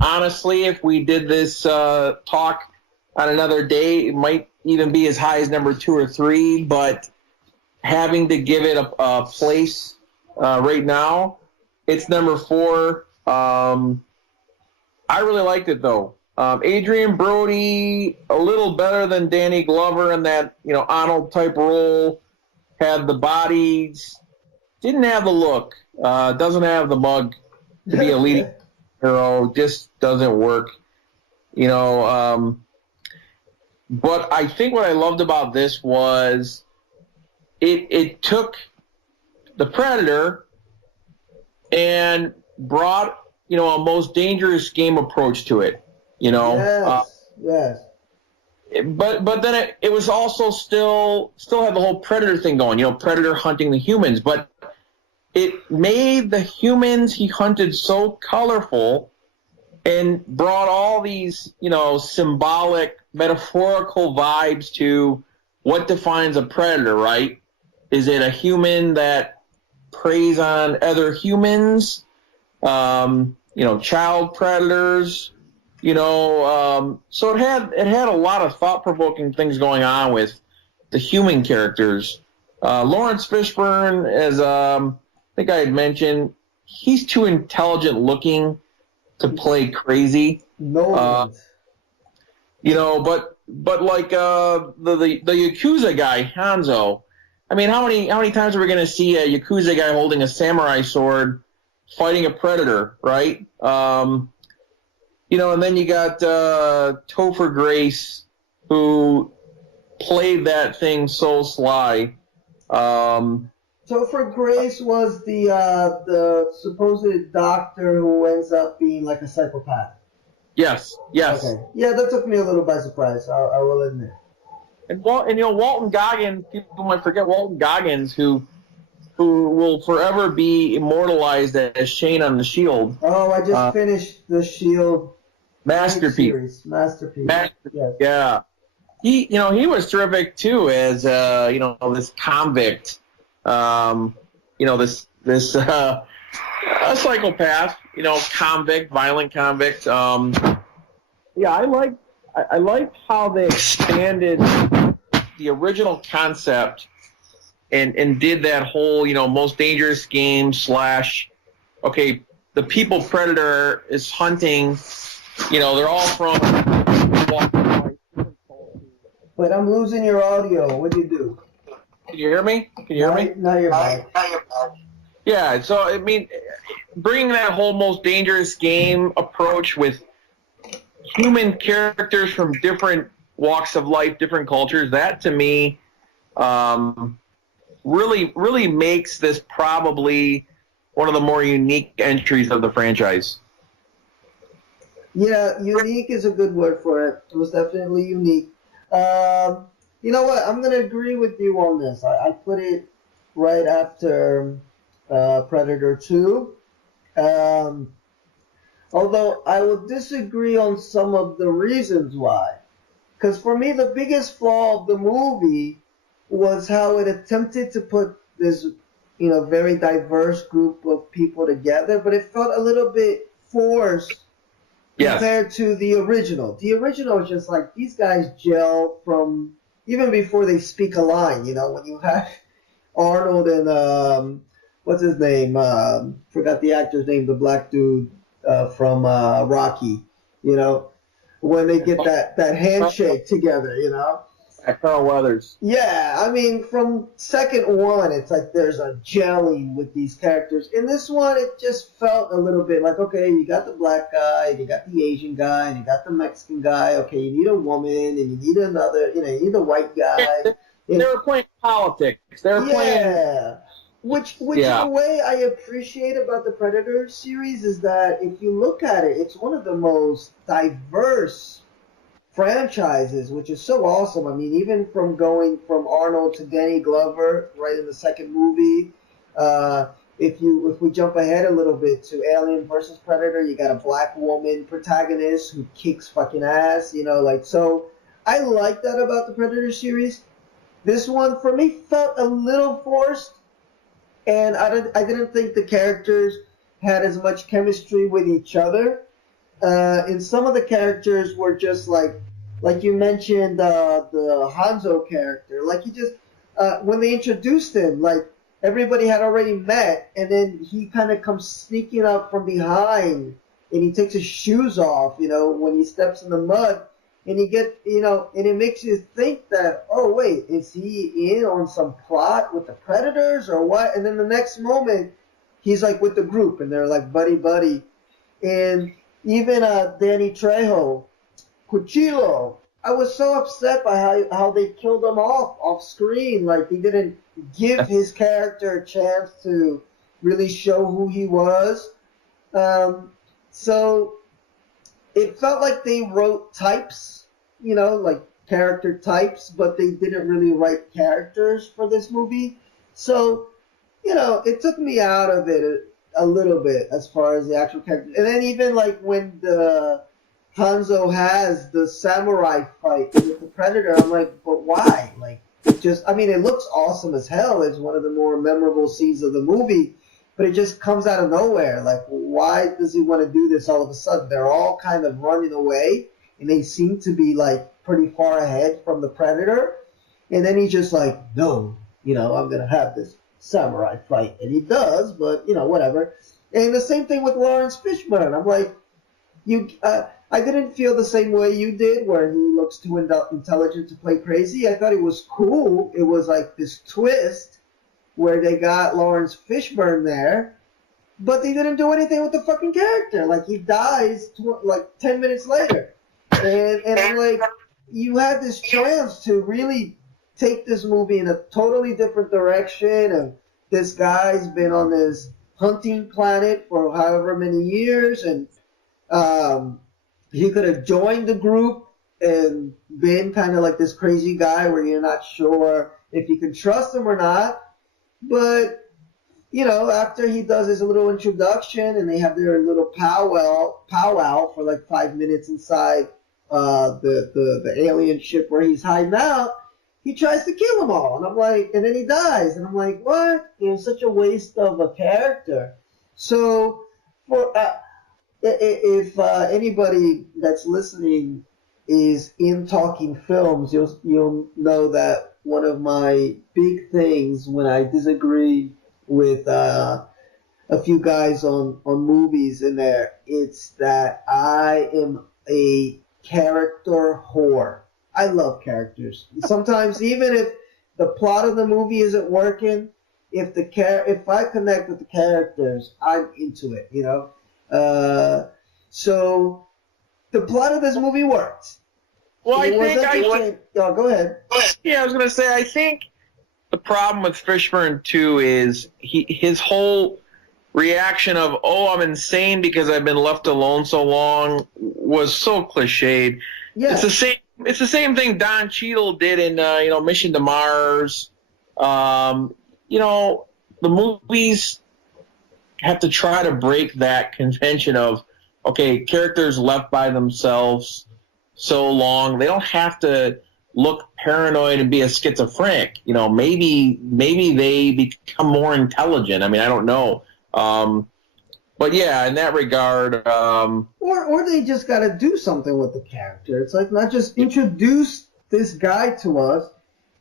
Honestly, if we did this talk on another day, it might even be as high as number 2 or 3, but having to give it a place right now, it's number 4. I really liked it, though. Adrian Brody, a little better than Danny Glover in that, Arnold-type role. Had the bodies, didn't have the look, doesn't have the mug to be a leading hero, just doesn't work. But I think what I loved about this was it took the Predator and brought a most dangerous game approach to it. Yes. But then it was also still had the whole Predator thing going. Predator hunting the humans, but it made the humans he hunted so colorful and brought all these symbolic, metaphorical vibes to what defines a predator. Right? Is it a human that preys on other humans? Child predators, so it had a lot of thought-provoking things going on with the human characters. Lawrence Fishburne, as I think I had mentioned, he's too intelligent looking to play crazy. No. But like the Yakuza guy, Hanzo. I mean, how many times are we going to see a Yakuza guy holding a samurai sword fighting a predator, right? And then you got Topher Grace, who played that thing so sly. Topher Grace was the supposed doctor who ends up being like a psychopath. Yes. Okay. Yeah, that took me a little by surprise. I will admit. And Walton Goggins, people might forget Walton Goggins, who will forever be immortalized as Shane on the Shield. Oh, I just finished the Shield Masterpiece. Masterpiece. Yeah. he was terrific too as this convict, this a psychopath, convict, violent convict. I like how they expanded the original concept and did that whole, most dangerous game / okay, the people predator is hunting, they're all from. Wait, I'm losing your audio. What'd you do? Can you hear me? Now you're back. Yeah, so bringing that whole most dangerous game approach with human characters from different walks of life, different cultures, that to me really makes this probably one of the more unique entries of the franchise. Yeah, unique is a good word for it. It was definitely unique. You know what? I'm going to agree with you on this. I put it right after Predator 2. Although I would disagree on some of the reasons why. Because for me, the biggest flaw of the movie was how it attempted to put this, very diverse group of people together, but it felt a little bit forced compared to the original. The original is just like these guys gel from even before they speak a line. When you have Arnold and what's his name? Forgot the actor's name. The black dude from Rocky. When they get that handshake together. Carl Weathers. Yeah, from second one, it's like there's a gelling with these characters. In this one, it just felt a little bit like, okay, you got the black guy, you got the Asian guy, and you got the Mexican guy. Okay, you need a woman, and you need another, you need a white guy. They were playing politics. They were playing... Which in a way I appreciate about the Predator series is that if you look at it, it's one of the most diverse franchises, which is so awesome. Even from going from Arnold to Danny Glover right in the second movie, if we jump ahead a little bit to Alien versus Predator, you got a black woman protagonist who kicks fucking ass, so I like that about the Predator series. This one for me felt a little forced, and I didn't think the characters had as much chemistry with each other. And some of the characters were just like you mentioned, the Hanzo character. Like he just, when they introduced him, like everybody had already met, and then he kind of comes sneaking up from behind, and he takes his shoes off, when he steps in the mud, and and it makes you think that, oh wait, is he in on some plot with the Predators or what? And then the next moment, he's like with the group, and they're like buddy, and even Danny Trejo, Cuchillo, I was so upset by how they killed him off screen. Like, he didn't give his character a chance to really show who he was. So it felt like they wrote types, like character types, but they didn't really write characters for this movie. So, it took me out of it a little bit as far as the actual character. And then even like when the Hanzo has the samurai fight with the Predator, I'm like, but why? Like, it looks awesome as hell. It's one of the more memorable scenes of the movie, but it just comes out of nowhere. Like, why does he want to do this all of a sudden? They're all kind of running away, and they seem to be like pretty far ahead from the Predator. And then he's just like, no, I'm going to have this samurai fight. And he does, but, whatever. And the same thing with Lawrence Fishburne. I'm like, I didn't feel the same way you did, where he looks too intelligent to play crazy. I thought it was cool. It was like this twist where they got Lawrence Fishburne there, but they didn't do anything with the fucking character. Like, he dies 10 minutes later. And I'm like, you had this chance to really take this movie in a totally different direction, and this guy's been on this hunting planet for however many years, and he could have joined the group and been kind of like this crazy guy where you're not sure if you can trust him or not. But, after he does his little introduction and they have their little powwow for like 5 minutes inside the alien ship where he's hiding out, he tries to kill them all, and I'm like, and then he dies, and I'm like, what? You know, such a waste of a character. So, for if anybody that's listening is in talking films, you'll know that one of my big things when I disagree with a few guys on movies in there, it's that I am a character whore. I love characters. Sometimes even if the plot of the movie isn't working, if I connect with the characters, I'm into it, you know. So the plot of this movie worked. Well, go ahead. Yeah, I was going to say, I think the problem with Fishburne too is his whole reaction of, "Oh, I'm insane because I've been left alone so long," was so cliched. Yeah. It's the same thing Don Cheadle did in Mission to Mars. The movies have to try to break that convention of, okay, characters left by themselves so long, they don't have to look paranoid and be a schizophrenic. You know, maybe they become more intelligent. I mean, I don't know. But yeah, in that regard, or they just got to do something with the character. It's like, not just introduce this guy to us,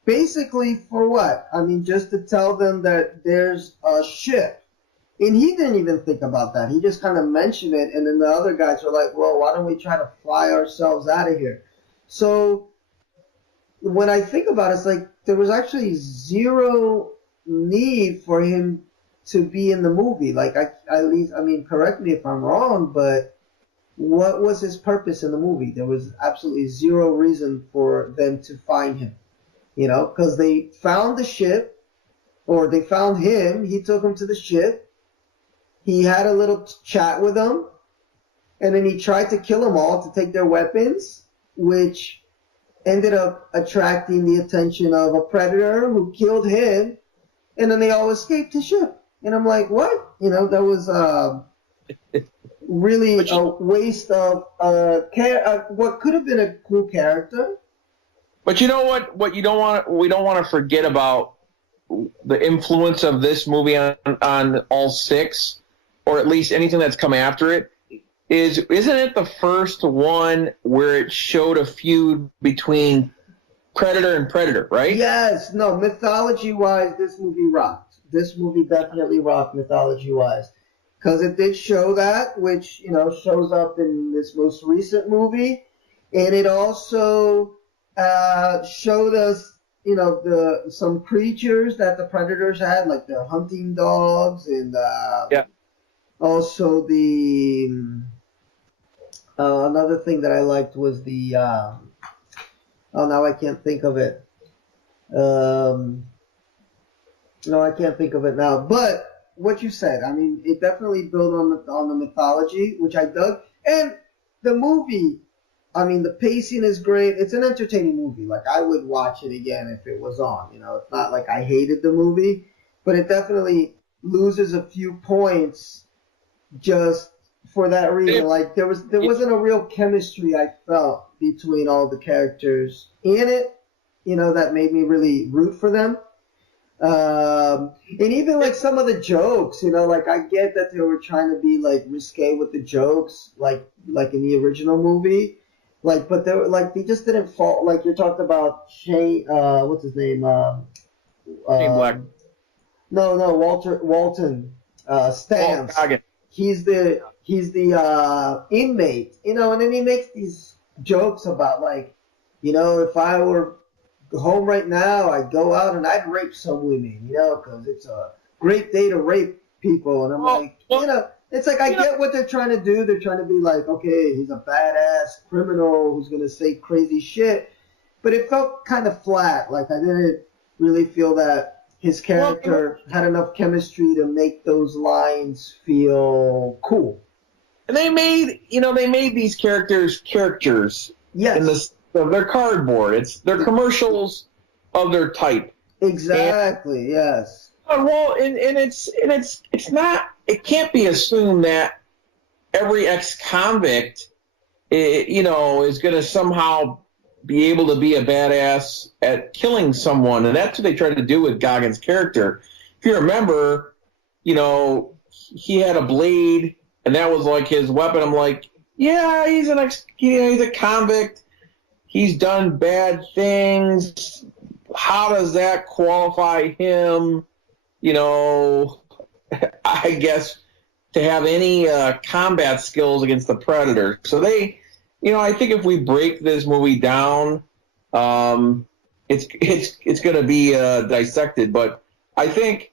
basically for what? I mean, just to tell them that there's a ship, and he didn't even think about that. He just kind of mentioned it, and then the other guys were like, "Well, why don't we try to fly ourselves out of here?" So when I think about it, it's like there was actually zero need for him to be in the movie. Like, correct me if I'm wrong, but what was his purpose in the movie? There was absolutely zero reason for them to find him, you know, because they found the ship, or they found him. He took them to the ship. He had a little chat with them, and then he tried to kill them all to take their weapons, which ended up attracting the attention of a predator who killed him, and then they all escaped the ship. And I'm like, what? You know, that was really a waste of what could have been a cool character. But you know what? We don't want to forget about the influence of this movie on all six, or at least anything that's come after it. Isn't it the first one where it showed a feud between Predator and Predator, right? Yes. No, mythology-wise, this movie rocked. This movie definitely rocked mythology-wise, because it did show that, which, you know, shows up in this most recent movie, and it also showed us, you know, some creatures that the predators had, like the hunting dogs, and also the another thing that I liked was the now I can't think of it. No, I can't think of it now. But what you said, I mean, it definitely built on the mythology, which I dug. And the movie, I mean, the pacing is great. It's an entertaining movie. Like, I would watch it again if it was on. You know, it's not like I hated the movie, but it definitely loses a few points just for that reason. Like, there wasn't a real chemistry I felt between all the characters in it, you know, that made me really root for them. And even like some of the jokes, you know, like I get that they were trying to be like risque with the jokes, like in the original movie, like, but they were like, they just didn't fall. Like, you're talking about Shane, what's his name? Shane Black. No, Walton, Stans. He's the inmate, you know, and then he makes these jokes about, like, you know, if I were home right now, I'd go out and I'd rape some women, you know, because it's a great day to rape people. And I'm you know, it's like, I get what they're trying to do. They're trying to be like, okay, he's a badass criminal who's going to say crazy shit. But it felt kind of flat. Like, I didn't really feel that his character had enough chemistry to make those lines feel cool. And they made these characters. Yes. They're cardboard. They're commercials of their type. Exactly. Yes. Well, and it's not. It can't be assumed that every ex-convict is going to somehow be able to be a badass at killing someone. And that's what they tried to do with Goggins' character. If you remember, he had a blade, and that was like his weapon. I'm like, yeah, he's he's a convict. He's done bad things. How does that qualify him, I guess, to have any combat skills against the Predator? So I think if we break this movie down, it's going to be dissected. But I think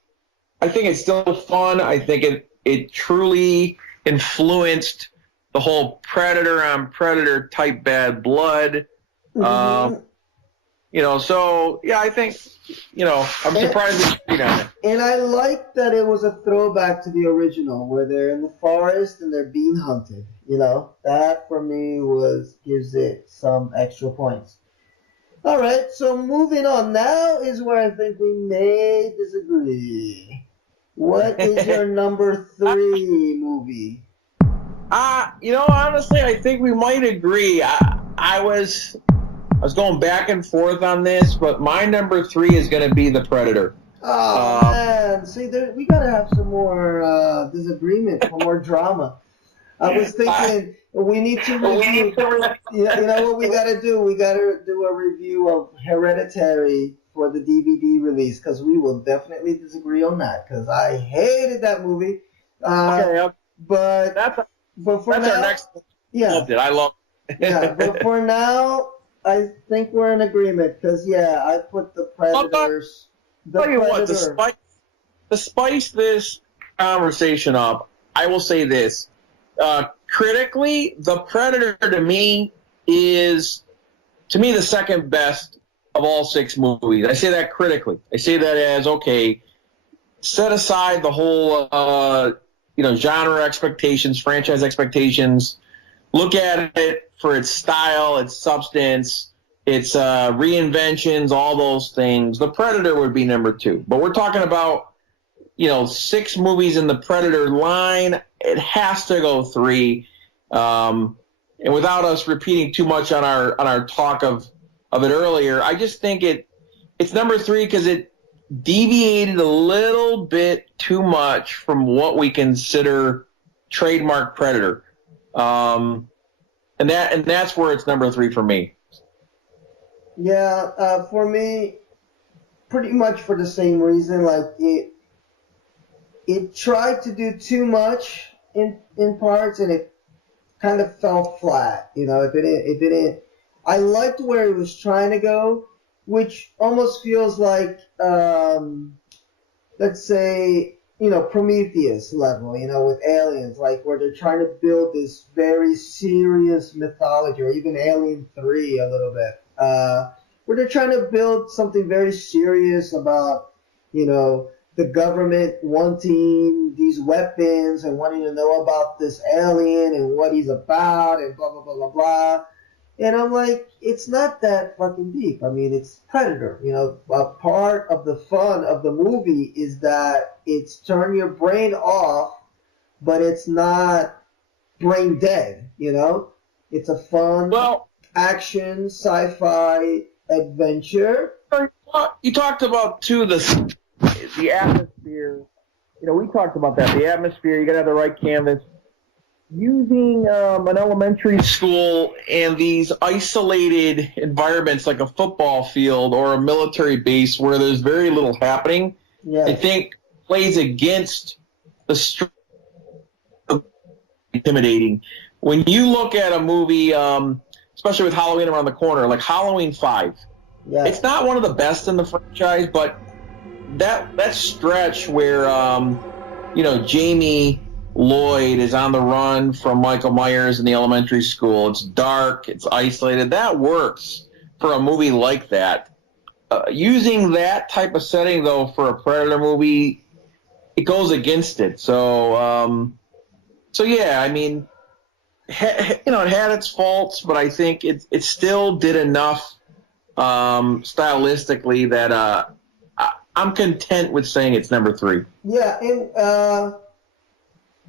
it's still fun. I think it truly influenced the whole Predator on Predator type bad blood. Mm-hmm. So yeah, I think I'm surprised it's on it. And I like that it was a throwback to the original, where they're in the forest and they're being hunted. That for me gives it some extra points. All right, so moving on. Now is where I think we may disagree. What is your number 3 movie? Honestly, I think we might agree. I was going back and forth on this, but my number 3 is going to be The Predator. Oh, man. See, we got to have some more disagreement, some more drama. I was thinking we need to review. You know what we got to do? We got to do a review of Hereditary for the DVD release, because we will definitely disagree on that, because I hated that movie. Okay. But for now, our next one. Yeah. Loved it. I loved it. Yeah, but for now, I think we're in agreement, because, yeah, I put The Predators... Tell you what, to spice this conversation up, I will say this. Critically, The Predator to me is, the second best of all 6 movies. I say that critically. I say that as, okay, set aside the whole, genre expectations, franchise expectations. Look at it for its style, its substance, its reinventions, all those things. The Predator would be number 2. But we're talking about, 6 movies in the Predator line. It has to go 3. And without us repeating too much on our talk of it earlier, I just think it's number 3 because it deviated a little bit too much from what we consider trademark Predator. And that's where it's number 3 for me. Yeah, for me, pretty much for the same reason. Like it tried to do too much in parts, and it kind of fell flat. It didn't. I liked where it was trying to go, which almost feels like, let's say, Prometheus level, with aliens, like where they're trying to build this very serious mythology, or even Alien 3 a little bit, where they're trying to build something very serious about, the government wanting these weapons and wanting to know about this alien and what he's about and blah, blah, blah, blah, blah. And I'm like, it's not that fucking deep. I mean, it's Predator. A part of the fun of the movie is that it's turn your brain off, but it's not brain dead, It's a fun action, sci-fi adventure. You talked about, too, the atmosphere. We talked about that. The atmosphere, you got to have the right canvas. Using an elementary school and these isolated environments like a football field or a military base where there's very little happening, I think plays against the intimidating. When you look at a movie, especially with Halloween around the corner, like Halloween 5, it's not one of the best in the franchise, but that stretch where Jamie Lloyd is on the run from Michael Myers in the elementary school. It's dark. It's isolated. That works for a movie like that. Using that type of setting, though, for a Predator movie, it goes against it. So yeah, I mean, it had its faults, but I think it still did enough stylistically that I'm content with saying it's number 3. Yeah,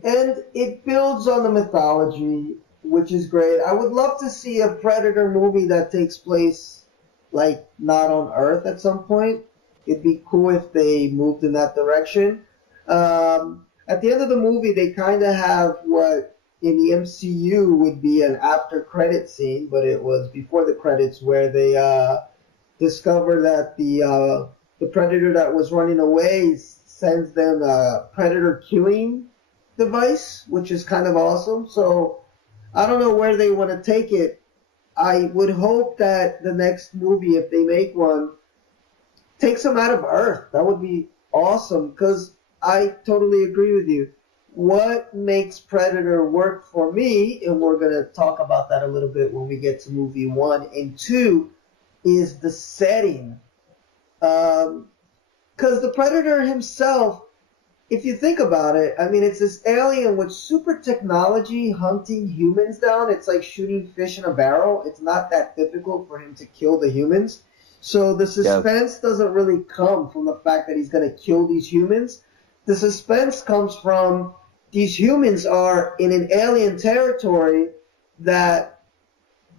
and it builds on the mythology. which is great. I would love to see a Predator movie that takes place like not on Earth at some point. It'd be cool if they moved in that direction. At the end of the movie, they kind of have what in the MCU would be an after credit scene, but it was before the credits where they discover that the Predator that was running away sends them a Predator killing device, which is kind of awesome. So I don't know where they want to take it. I would hope that the next movie, if they make one, takes them out of Earth. That would be awesome because I totally agree with you. What makes Predator work for me, and we're going to talk about that a little bit when we get to movie 1 and 2, is the setting. Because the Predator himself, if you think about it, I mean, it's this alien with super technology hunting humans down. It's like shooting fish in a barrel. It's not that difficult for him to kill the humans. So the suspense doesn't really come from the fact that he's going to kill these humans. The suspense comes from these humans are in an alien territory that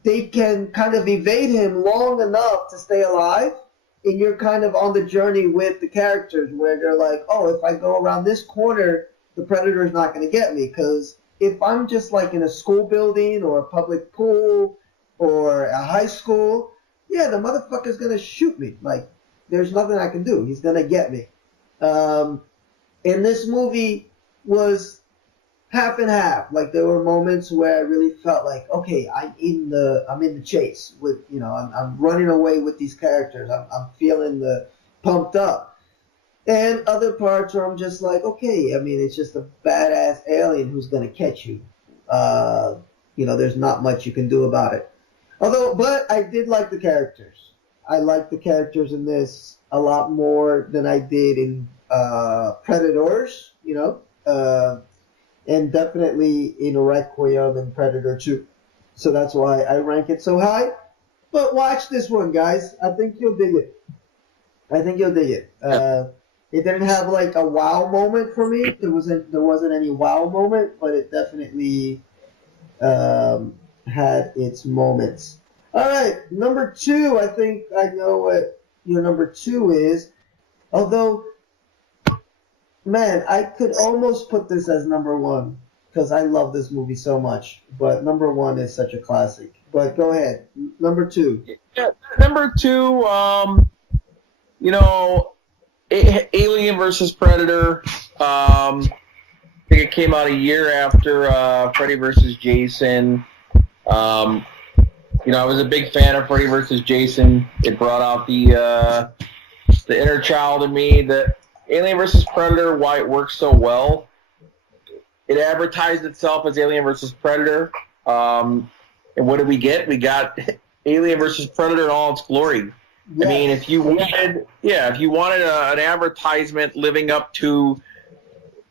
they can kind of evade him long enough to stay alive. And you're kind of on the journey with the characters where they're like, oh, if I go around this corner, the Predator's not going to get me. Because if I'm just like in a school building or a public pool or a high school, yeah, the motherfucker's going to shoot me. Like, there's nothing I can do. He's going to get me. And this movie was half and half. Like, there were moments where I really felt like, okay, I'm in the chase with, I'm running away with these characters. I'm feeling the pumped up. And other parts where I'm just like, okay, I mean, it's just a badass alien who's going to catch you. There's not much you can do about it. But I did like the characters. I liked the characters in this a lot more than I did in Predators, and definitely in Requiem and Predator 2. So that's why I rank it so high. But watch this one, guys. I think you'll dig it. It didn't have like a wow moment for me. There wasn't any wow moment, but it definitely had its moments. All right, number 2. I think I know what your number 2 is. Although, man, I could almost put this as number 1 because I love this movie so much. But number 1 is such a classic. But go ahead, number 2. Yeah, number 2. Alien versus Predator. I think it came out a year after Freddy versus Jason. I was a big fan of Freddy versus Jason. It brought out the inner child in me. The Alien versus Predator, why it works so well. It advertised itself as Alien versus Predator. And what did we get? We got Alien versus Predator in all its glory. Yes. I mean, if you wanted an advertisement living up to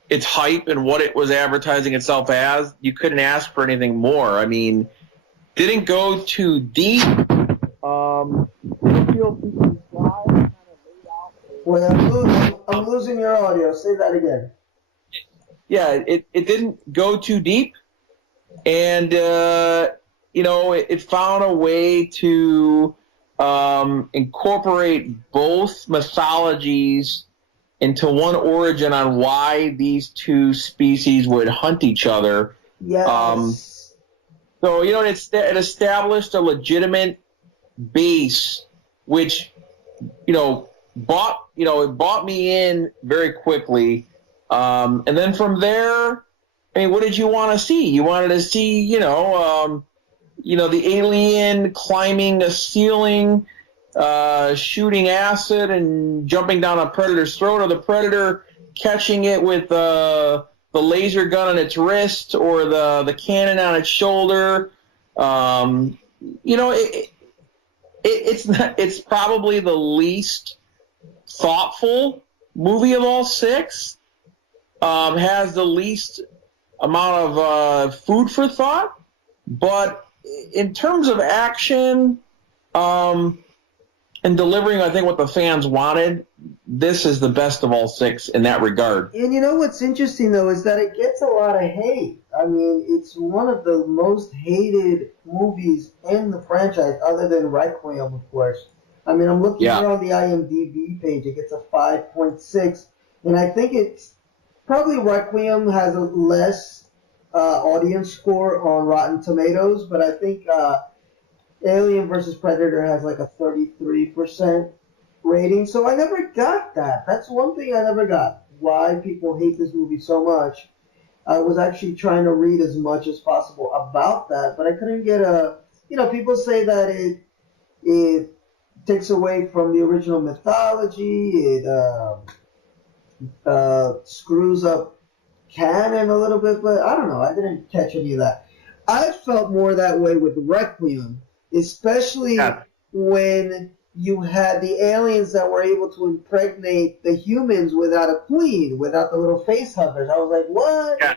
its hype and what it was advertising itself as, you couldn't ask for anything more. I mean, didn't go too deep. Wait, I'm losing your audio. Say that again. Yeah, it didn't go too deep, and it found a way to incorporate both mythologies into one origin on why these two species would hunt each other. Yes. So, it established a legitimate base, which, it bought me in very quickly. And then from there, I mean, what did you want to see? You wanted to see, the alien climbing a ceiling, shooting acid and jumping down a predator's throat, or the predator catching it with the laser gun on its wrist or the cannon on its shoulder. It's probably the least thoughtful movie of all 6. Has the least amount of food for thought, but in terms of action and delivering, I think, what the fans wanted, this is the best of all 6 in that regard. And you know what's interesting, though, is that it gets a lot of hate. I mean, it's one of the most hated movies in the franchise, other than Requiem, of course. I mean, I'm looking Yeah. here on the IMDb page. It gets a 5.6, and I think it's probably Requiem has a less audience score on Rotten Tomatoes, but I think Alien versus Predator has like a 33% rating. So I never got that. That's one thing I never got. Why people hate this movie so much. I was actually trying to read as much as possible about that, but I couldn't get a. You know, people say that it takes away from the original mythology. It screws up canon a little bit, but I don't know. I didn't catch any of that. I felt more that way with Requiem, especially Yeah. when you had the aliens that were able to impregnate the humans without a queen, without the little face huggers. I was like, what? Yeah.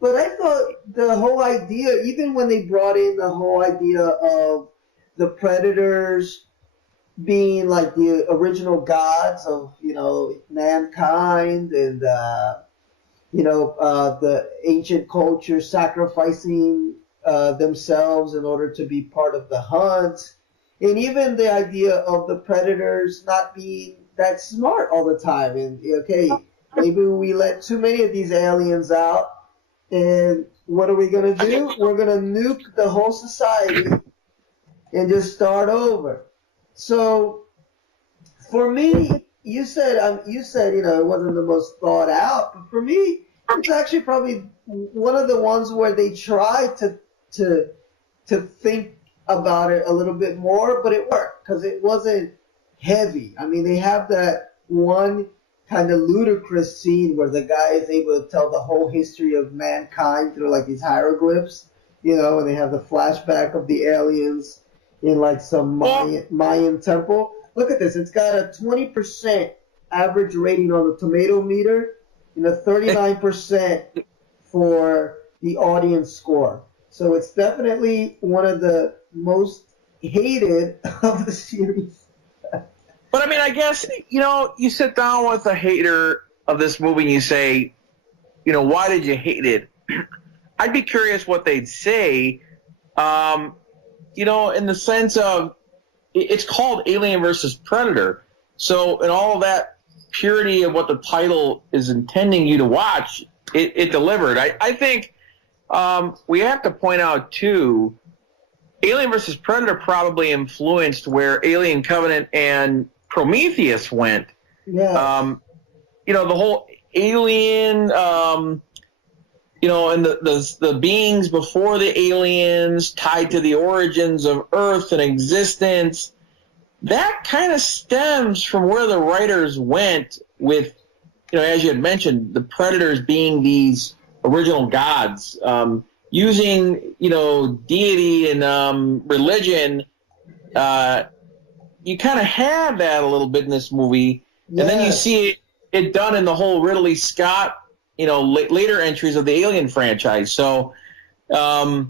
But I thought the whole idea, even when they brought in the whole idea of the predators being like the original gods of, you know, mankind and, the ancient culture sacrificing themselves in order to be part of the hunt. And even the idea of the predators not being that smart all the time. And, okay, maybe we let too many of these aliens out. And what are we going to do? We're going to nuke the whole society and just start over. So for me, you said it wasn't the most thought out, but for me, it's actually probably one of the ones where they tried to think about it a little bit more, but it worked because it wasn't heavy. I mean, they have that one kind of ludicrous scene where the guy is able to tell the whole history of mankind through like these hieroglyphs, and they have the flashback of the aliens in like some Mayan temple. Look at this. It's got a 20% average rating on the tomato meter and a 39% for the audience score. So it's definitely one of the most hated of the series. But I mean, I guess, you sit down with a hater of this movie and you say, why did you hate it? I'd be curious what they'd say, in the sense of it's called Alien versus Predator. So in all of that purity of what the title is intending you to watch, it delivered. I think we have to point out, too, Alien versus Predator probably influenced where Alien Covenant and Prometheus went. Yeah. The whole alien, and the beings before the aliens tied to the origins of Earth and existence, that kind of stems from where the writers went with, as you had mentioned, the predators being these original gods, using, deity and religion. You kind of have that a little bit in this movie, and then you see it done in the whole Ridley Scott, later entries of the Alien franchise. So, yeah,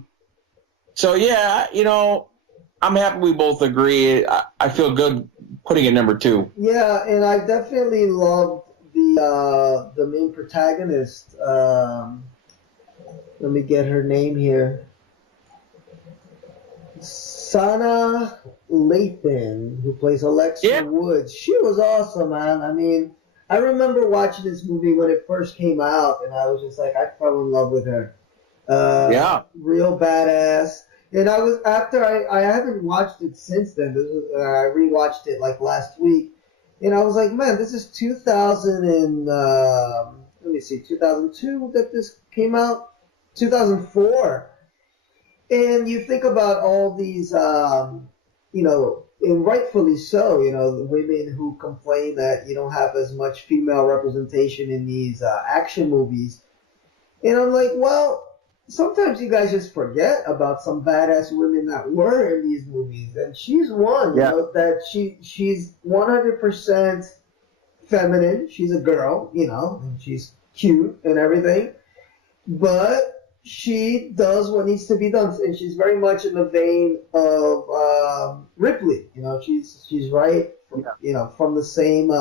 I'm happy we both agree. I feel good putting it number 2. Yeah, and I definitely loved the main protagonist. Let me get her name here. Sana Lathan, who plays Alexa Woods. She was awesome, man. I mean, I remember watching this movie when it first came out, and I was just like, I fell in love with her. Real badass. And I haven't watched it since then. I rewatched it like last week, and I was like, man, this is 2000 and 2002 that this came out, 2004. And you think about all these, and rightfully so, the women who complain that you don't have as much female representation in these action movies. And I'm like, well, sometimes you guys just forget about some badass women that were in these movies. And she's one, that she's 100% feminine. She's a girl, and she's cute and everything. But she does what needs to be done, and she's very much in the vein of Ripley. She's right, from the same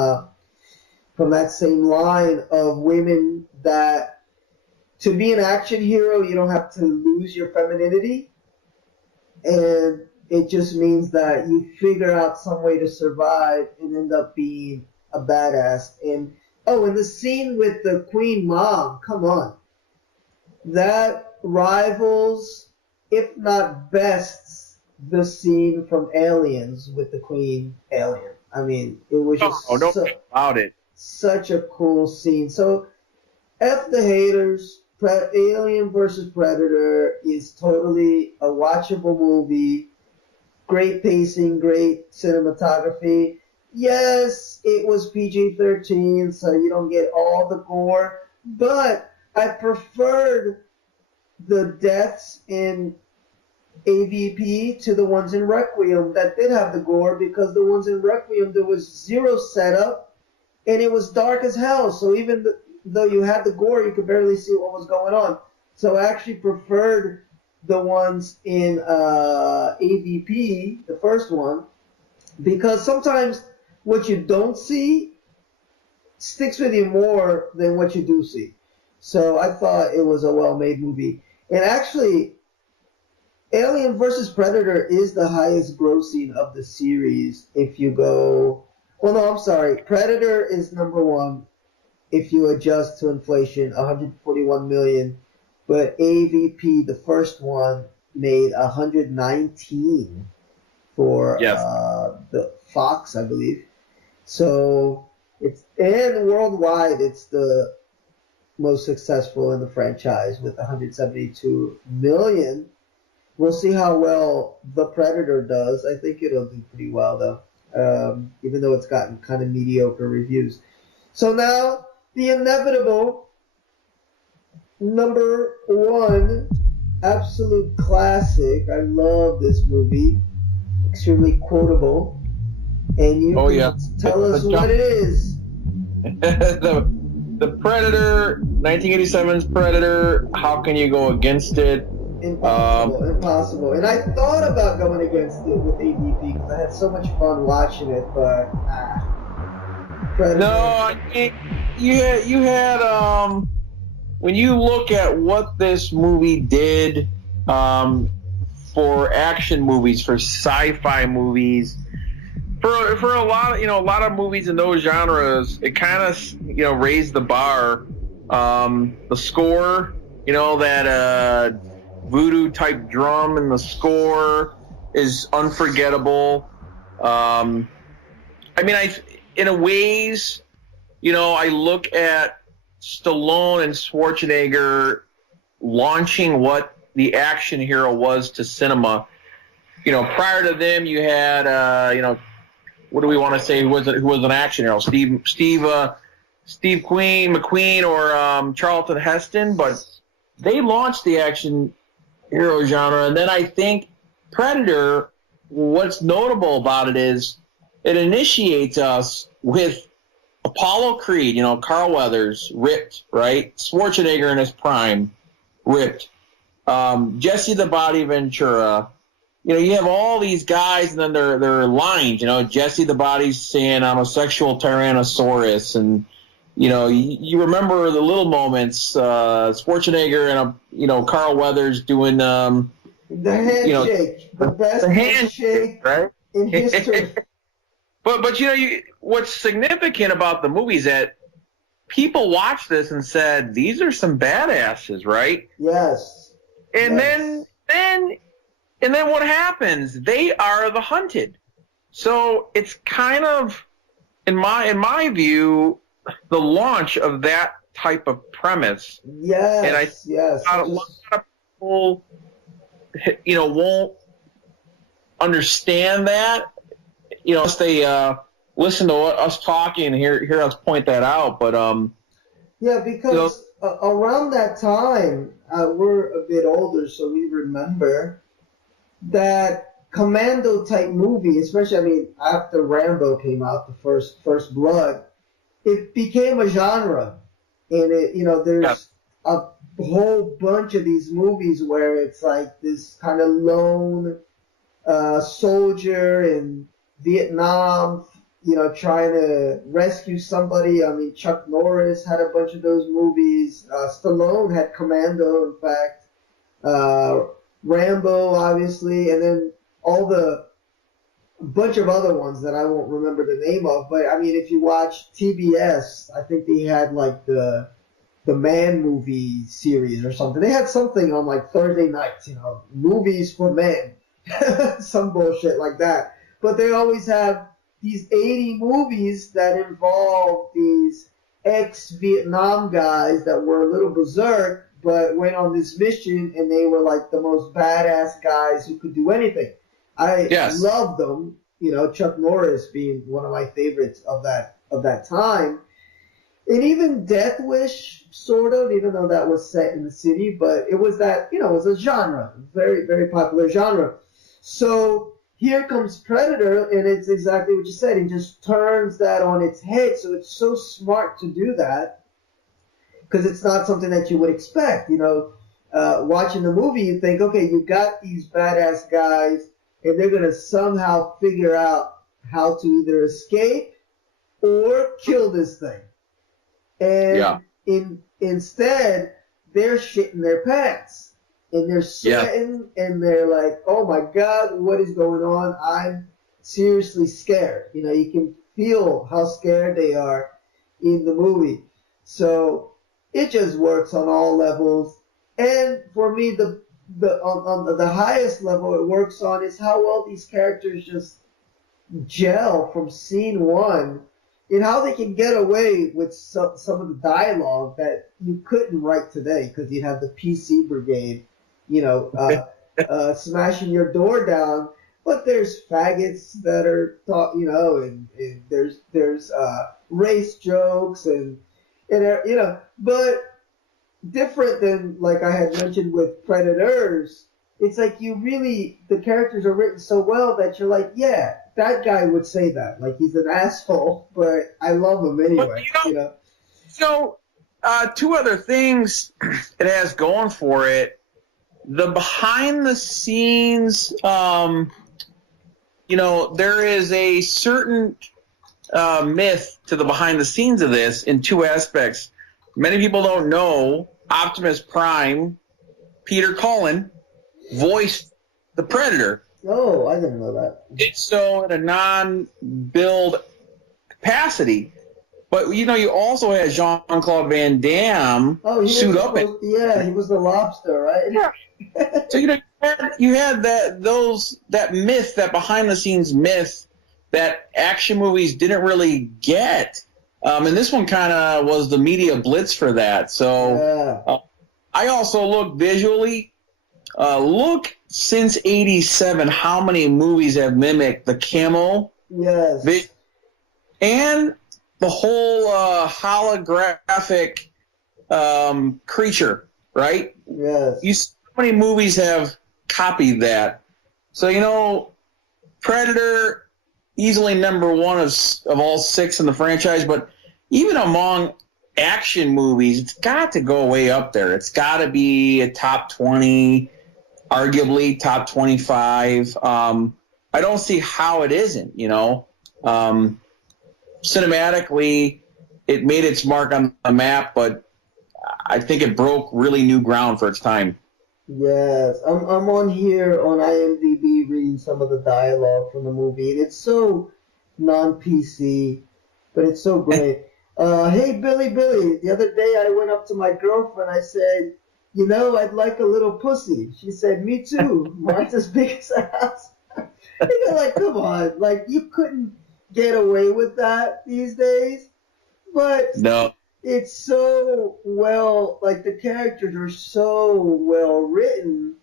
from that same line of women that to be an action hero, you don't have to lose your femininity, and it just means that you figure out some way to survive and end up being a badass. And the scene with the Queen Mom, come on, that rivals, if not bests, the scene from Aliens with the Queen Alien. I mean, it was just about it. Such a cool scene. So, F the haters. Alien versus Predator is totally a watchable movie. Great pacing, great cinematography. Yes, it was PG-13, so you don't get all the gore, but I preferred the deaths in AVP to the ones in Requiem that did have the gore, because the ones in Requiem, there was zero setup, and it was dark as hell, so even though you had the gore, you could barely see what was going on. So I actually preferred the ones in AVP, the first one, because sometimes what you don't see sticks with you more than what you do see. So I thought it was a well-made movie. And actually, Alien vs. Predator is the highest grossing of the series if you go... Well, no, I'm sorry. Predator is number one if you adjust to inflation, 141 million. But AVP, the first one, made 119 for the Fox, I believe. So and worldwide, it's the most successful in the franchise with 172 million. We'll see how well The Predator does. I think it'll do pretty well, though, even though it's gotten kind of mediocre reviews. So now, the inevitable number one, absolute classic. I love this movie. Extremely quotable. And you tell us what it is. The Predator, 1987's Predator. How can you go against it? Impossible. And I thought about going against it with AVP because I had so much fun watching it, but Predator. No, I mean, you had when you look at what this movie did for action movies, for sci-fi movies, for a lot of movies in those genres, it kind of raised the bar. The score, that voodoo type drum in the score is unforgettable. In a ways, I look at Stallone and Schwarzenegger launching what the action hero was to cinema. Prior to them, you had, what do we want to say? Who was an action hero? Steve McQueen, or Charlton Heston, but they launched the action hero genre. And then I think Predator, what's notable about it is it initiates us with Apollo Creed, Carl Weathers, ripped, right? Schwarzenegger in his prime, ripped. Jesse the Body Ventura. You have all these guys, and then their lines. Jesse the Body's saying, "I'm a sexual tyrannosaurus," and you remember the little moments. Schwarzenegger and Carl Weathers doing the handshake, the best handshake right? in history. But what's significant about the movie is that people watched this and said, "These are some badasses," right? Yes. And then what happens? They are the hunted. So it's kind of, in my view, the launch of that type of premise. Yes. And a lot of people, won't understand that. Unless they listen to us talking and hear us point that out. But because around that time, we're a bit older, so we remember that commando type movie, especially after Rambo came out, the First Blood, it became a genre, and there's a whole bunch of these movies where it's like this kind of lone soldier in Vietnam trying to rescue somebody. I mean, Chuck Norris had a bunch of those movies. Stallone had Commando, in fact. Rambo, obviously, and then all the bunch of other ones that I won't remember the name of. But I mean, if you watch TBS, I think they had like the Man movie series or something. They had something on like Thursday nights, movies for men, some bullshit like that. But they always have these 80 movies that involve these ex-Vietnam guys that were a little berserk, but went on this mission, and they were like the most badass guys who could do anything. I loved them. Chuck Norris being one of my favorites of that time. And even Death Wish, sort of, even though that was set in the city, but it was that, it was a genre, very, very popular genre. So here comes Predator, and it's exactly what you said. He just turns that on its head, so it's so smart to do that, because it's not something that you would expect. Watching the movie, you think, okay, you got these badass guys, and they're going to somehow figure out how to either escape or kill this thing. And instead, they're shitting their pants. And they're sweating, and they're like, oh my God, what is going on? I'm seriously scared. You can feel how scared they are in the movie. So it just works on all levels. And for me, on the highest level it works on is how well these characters just gel from scene one, and how they can get away with some of the dialogue that you couldn't write today, because you'd have the PC brigade, smashing your door down. But there's faggots that are and there's race jokes and but different than, like I had mentioned with Predators, it's like the characters are written so well that you're like, yeah, that guy would say that. Like, he's an asshole, but I love him anyway. So, two other things it has going for it. The behind the scenes, there is a certain myth to the behind the scenes of this in two aspects. Many people don't know Optimus Prime, Peter Cullen, voiced the Predator. Oh, I didn't know that. It's so in a non-build capacity. But, you also had Jean-Claude Van Damme suit up. He was the lobster, right? Yeah. So, you had that myth, that behind-the-scenes myth that action movies didn't really get. And this one kind of was the media blitz for that. So I also look visually. Look since '87 how many movies have mimicked the camo. Yes. And the whole holographic creature, right? Yes. How many movies have copied that? So, Predator, easily number one of all six in the franchise, but even among action movies, it's got to go way up there. It's got to be a top 20, arguably top 25. I don't see how it isn't, Cinematically, it made its mark on the map, but I think it broke really new ground for its time. Yes, I'm on here on IMDb reading some of the dialogue from the movie, and it's so non-PC, but it's so great. Hey, Billy, the other day I went up to my girlfriend, I said, I'd like a little pussy. She said, me too. Mine's as big as a house. And you're like, come on, like, you couldn't get away with that these days, but no. It's so well, like, the characters are so well written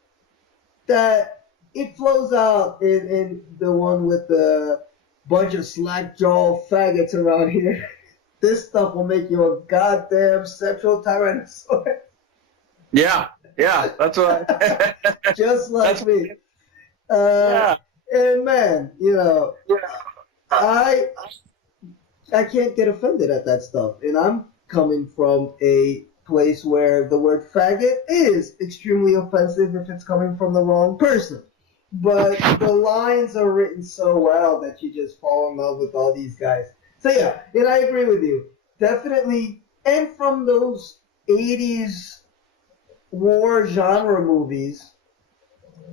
that it flows out in the one with the bunch of slack-jawed faggots around here. This stuff will make you a goddamn sexual tyrannosaurus. Yeah, that's what just like me. And man, I can't get offended at that stuff, and I'm coming from a place where the word faggot is extremely offensive if it's coming from the wrong person. but the lines are written so well that you just fall in love with all these guys. So yeah, and I agree with you. Definitely, and from those 80s war genre movies,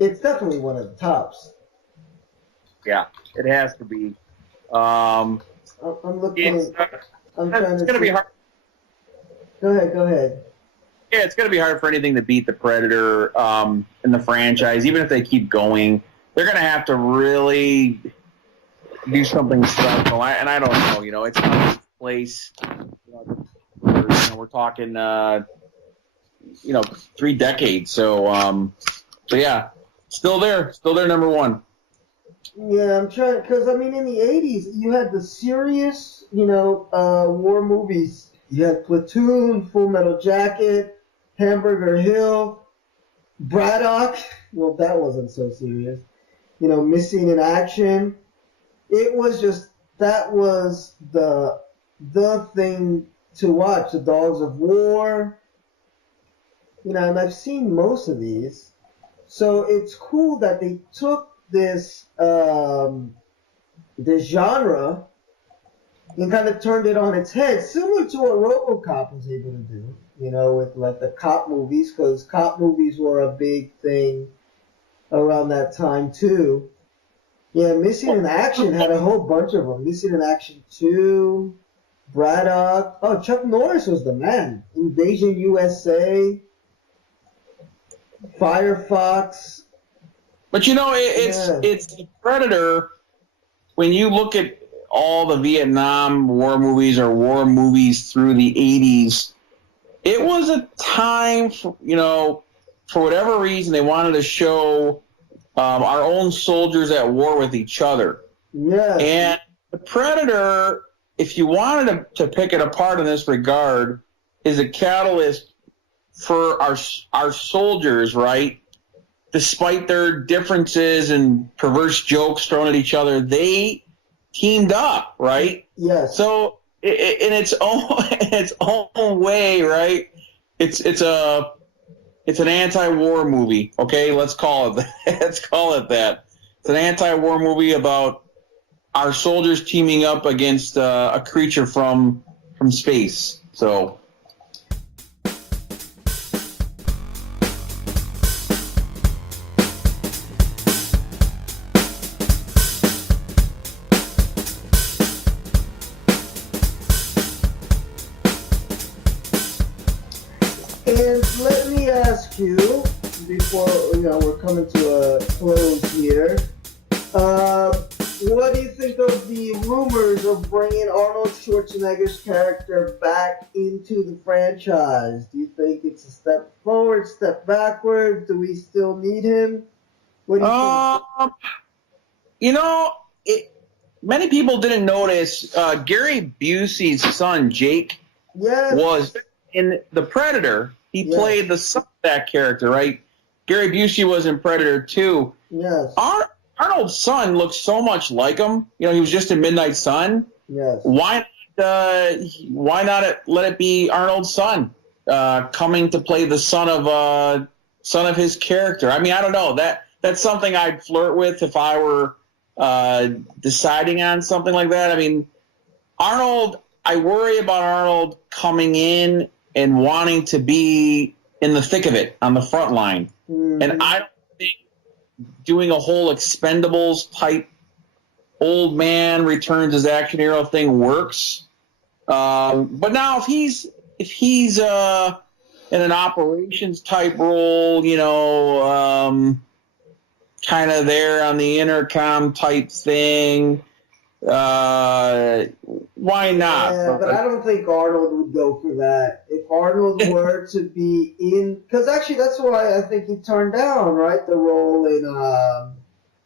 it's definitely one of the tops. Yeah, it has to be. I'm looking. I'm trying to. It's going to be hard. Go ahead. Yeah, it's going to be hard for anything to beat the Predator in the franchise. Even if they keep going, they're going to have to really do something special. And I don't know. You know, it's not its place. We're talking, 3 decades. So yeah, still there, number one. Yeah, I'm trying because I mean in the 80s you had the serious, war movies. You had Platoon, Full Metal Jacket, Hamburger Hill, Braddock. Well, that wasn't so serious. Missing in Action. It was just that was the thing to watch. The Dogs of War. And I've seen most of these, so it's cool that they took this genre and kind of turned it on its head, similar to what RoboCop was able to do, with like the cop movies, because cop movies were a big thing around that time too. Yeah, Missing in Action had a whole bunch of them. Missing in Action 2, Braddock. Oh, Chuck Norris was the man. Invasion USA, Firefox. But it's the Predator. When you look at all the Vietnam War movies or war movies through the 80s, it was a time for whatever reason they wanted to show our own soldiers at war with each other. Yeah. And the Predator, if you wanted to pick it apart in this regard, is a catalyst for our soldiers, right? Despite their differences and perverse jokes thrown at each other, they teamed up, right? Yes. So in its own way, right? It's an anti-war movie. Okay, let's call it that. Let's call it that. It's an anti-war movie about our soldiers teaming up against a creature from space. So. And let me ask you, before we're coming to a close here, what do you think of the rumors of bringing Arnold Schwarzenegger's character back into the franchise? Do you think it's a step forward, step backward? Do we still need him? What do you think? Many people didn't notice Gary Busey's son, Jake, Yes. was in The Predator. He played the son of that character, right? Gary Busey was in Predator 2. Yes. Arnold's son looks so much like him. He was just in Midnight Sun. Yes. Why not let it be Arnold's son coming to play the son of his character? I mean, I don't know. That's something I'd flirt with if I were deciding on something like that. I mean, I worry about Arnold coming in and wanting to be in the thick of it on the front line. Mm-hmm. And I don't think doing a whole Expendables type old man returns as action hero thing works. But now if he's in an operations type role, kind of there on the intercom type thing, why not? Yeah, but I don't think Arnold would go for that. If Arnold were to be in, because actually that's why I think he turned down, right, the role in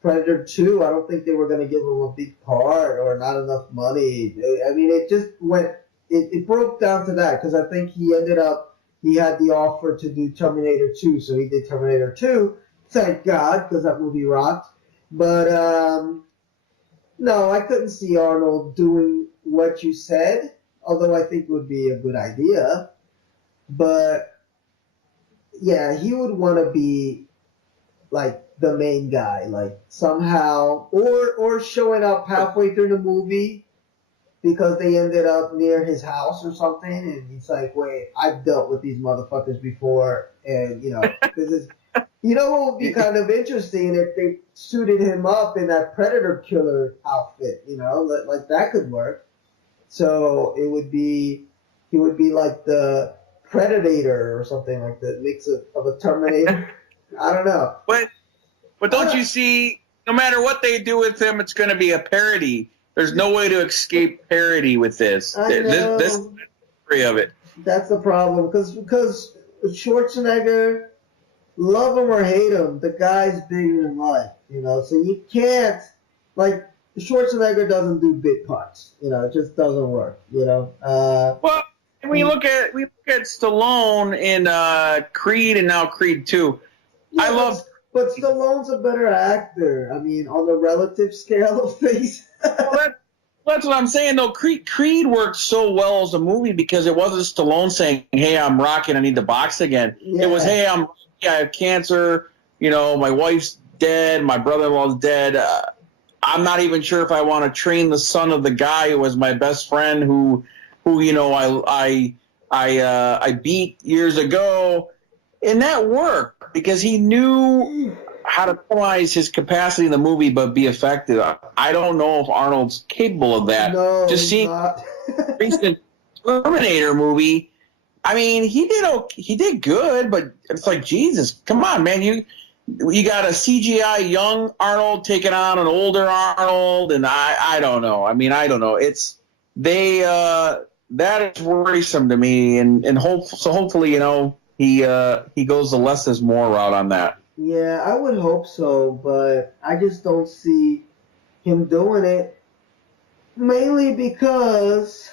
Predator 2. I don't think they were going to give him a big part or not enough money. I mean, it just went, it broke down to that, because I think he had the offer to do Terminator 2, so he did Terminator 2. Thank God, because that movie rocked. But, no, I couldn't see Arnold doing what you said, although I think it would be a good idea. But, yeah, he would want to be, like, the main guy, like somehow, or showing up halfway through the movie because they ended up near his house or something, and he's like, "Wait, I've dealt with these motherfuckers before," and this is, what would be kind of interesting if they suited him up in that Predator killer outfit, like that could work. So he would be like the Predator or something like the mix of a Terminator. I don't know. But don't you see, no matter what they do with him, it's going to be a parody. There's no way to escape parody with this. I know. This is the story of it. That's the problem. Because Schwarzenegger, love him or hate him, the guy's bigger than life. So you can't, like, Schwarzenegger doesn't do bit parts. It just doesn't work. Well, we look at Stallone in Creed and now Creed 2. Yeah, but Stallone's a better actor. I mean, on the relative scale of things. Well, that's what I'm saying, though. Creed worked so well as a movie because it wasn't Stallone saying, "Hey, I'm rocking. I need to box again." Yeah. It was, "Hey, I have cancer. My wife's dead. My brother-in-law's dead. I'm not even sure if I want to train the son of the guy who was my best friend, who I beat years ago." And that worked because he knew how to utilize his capacity in the movie but be effective. I don't know if Arnold's capable of that. No, just seeing the recent Terminator movie, I mean, he did good, but it's like, Jesus, come on, man. You got a CGI young Arnold taking on an older Arnold, and I don't know. I mean, I don't know. That is worrisome to me, and hopefully, he goes the less is more route on that. Yeah, I would hope so, but I just don't see him doing it. Mainly because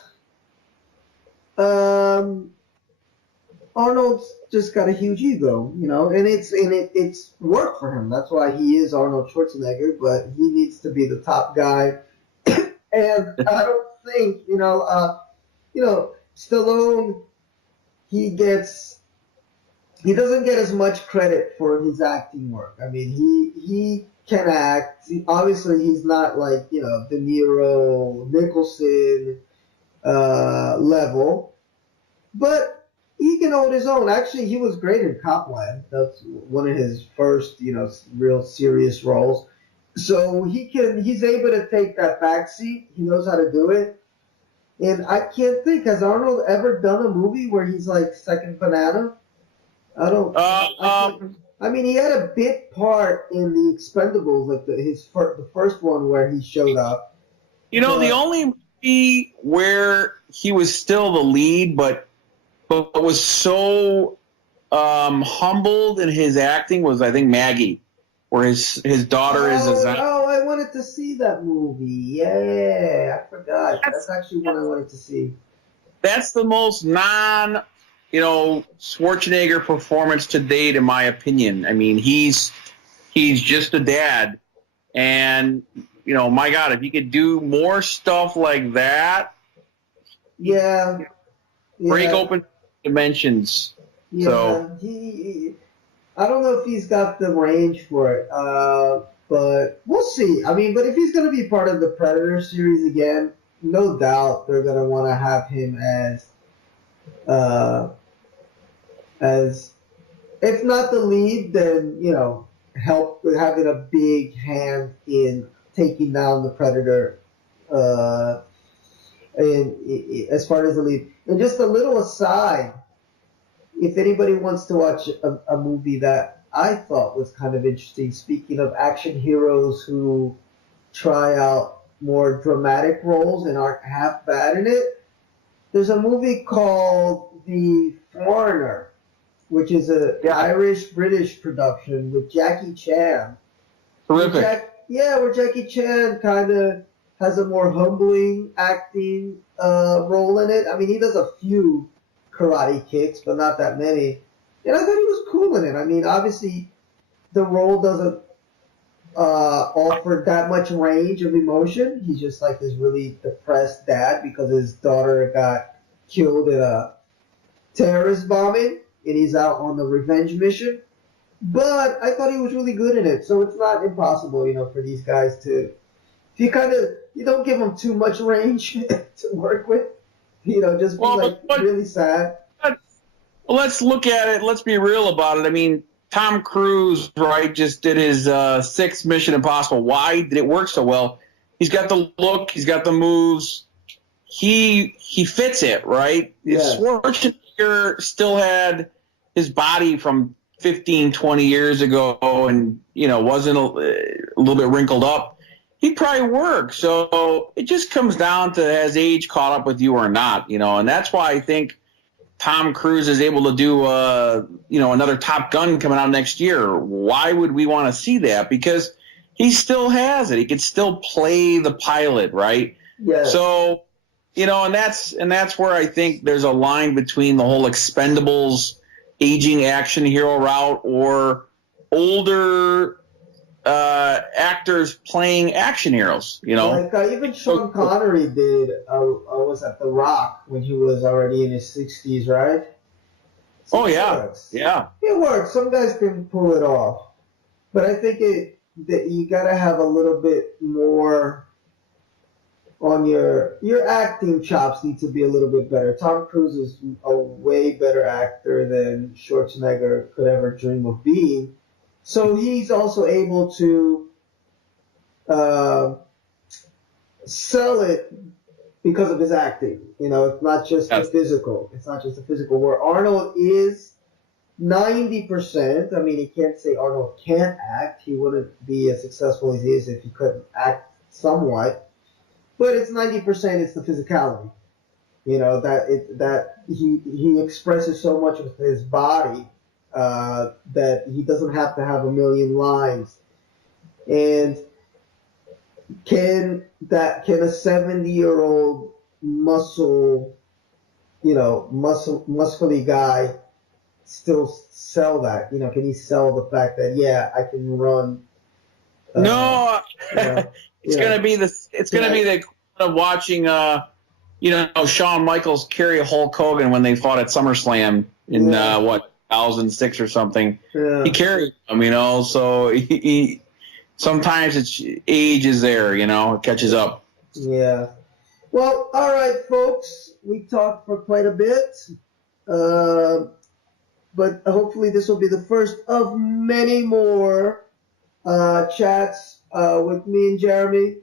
Arnold's just got a huge ego, and it's worked for him. That's why he is Arnold Schwarzenegger, but he needs to be the top guy. And I don't think, Stallone, he doesn't get as much credit for his acting work. I mean, he can act. Obviously, he's not like, De Niro, Nicholson level, but he can hold his own. Actually, he was great in Copland. That's one of his first, real serious roles. So he's able to take that backseat. He knows how to do it. And I can't think, has Arnold ever done a movie where he's like second banana? I don't. I mean, he had a bit part in The Expendables, like the first one where he showed up. The only movie where he was still the lead, but was so humbled in his acting was, I think, Maggie, where his daughter is. Oh, I wanted to see that movie. Yeah, I forgot. That's actually one I wanted to see. That's the most Schwarzenegger performance to date, in my opinion. I mean, he's just a dad, and my God, if he could do more stuff like that, break open dimensions. Yeah, so I don't know if he's got the range for it, but we'll see. I mean, but if he's going to be part of the Predator series again, no doubt they're going to want to have him as if not the lead, then help with having a big hand in taking down the Predator. As far as the lead, and just a little aside, if anybody wants to watch a movie that I thought was kind of interesting, speaking of action heroes who try out more dramatic roles and aren't half bad in it, there's a movie called The Foreigner, which is an Irish-British production with Jackie Chan. Terrific. Where Jackie Chan kind of has a more humbling acting role in it. I mean, he does a few karate kicks, but not that many. And I thought he was cool in it. I mean, obviously, the role doesn't offer that much range of emotion. He's just like this really depressed dad because his daughter got killed in a terrorist bombing, and he's out on the revenge mission. but I thought he was really good in it. So it's not impossible, for these guys to. If you don't give them too much range to work with, just be really sad. Well, let's look at it. Let's be real about it. I mean, Tom Cruise, right, just did his sixth Mission Impossible. Why did it work so well? He's got the look. He's got the moves. He fits it, right? Yes. Schwarzenegger still had his body from 15, 20 years ago and, wasn't a little bit wrinkled up. He'd probably work. So it just comes down to has age caught up with you or not, and that's why I think Tom Cruise is able to do, another Top Gun coming out next year. Why would we want to see that? Because he still has it. He can still play the pilot, right? Yeah. So, and that's where I think there's a line between the whole Expendables aging action hero route or older actors playing action heroes, Like even Sean Connery did, was at The Rock when he was already in his 60s, right? So yeah. It works. Some guys can pull it off. But I think that you got to have a little bit more on your acting chops need to be a little bit better. Tom Cruise is a way better actor than Schwarzenegger could ever dream of being. So he's also able to sell it because of his acting. It's not just the physical. It's not just the physical. Where Arnold is 90%. I mean, you can't say Arnold can't act. He wouldn't be as successful as he is if he couldn't act somewhat. But it's 90%. It's the physicality. That he expresses so much with his body. That he doesn't have to have a million lines, and can a 70-year-old muscly guy still sell that? Can he sell the fact that I can run? No, it's gonna be the of watching Shawn Michaels carry Hulk Hogan when they fought at SummerSlam in 2006 or something. Yeah. He carried them, so he sometimes it's age is there, it catches up. Yeah. Well, all right, folks. We talked for quite a bit, but hopefully this will be the first of many more chats with me and Jeremy.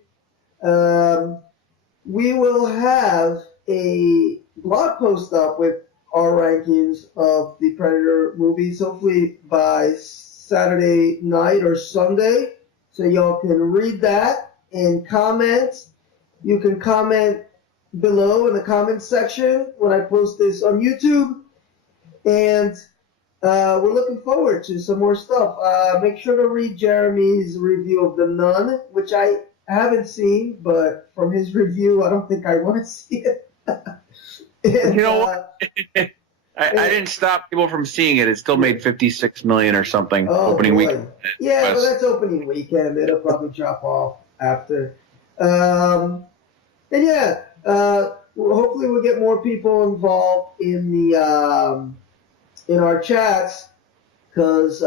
We will have a blog post up with our rankings of the Predator movies, hopefully by Saturday night or Sunday, so y'all can read that and comment. You can comment below in the comments section when I post this on YouTube, and we're looking forward to some more stuff. Make sure to read Jeremy's review of The Nun, which I haven't seen, but from his review, I don't think I want to see it. And, what? I didn't stop people from seeing it. It still made $56 million or something opening weekend. Yeah, but that's opening weekend. It'll probably drop off after. Hopefully we'll get more people involved in the in our chats because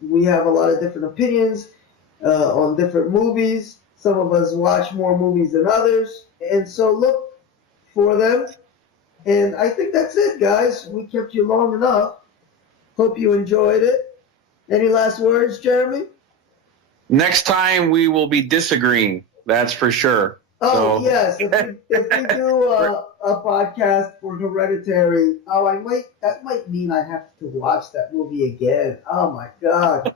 we have a lot of different opinions on different movies. Some of us watch more movies than others, and so look for them. And I think that's it, guys. We kept you long enough. Hope you enjoyed it. Any last words, Jeremy? Next time we will be disagreeing. That's for sure. Oh, yes. If we do a podcast for Hereditary, that might mean I have to watch that movie again. Oh, my God.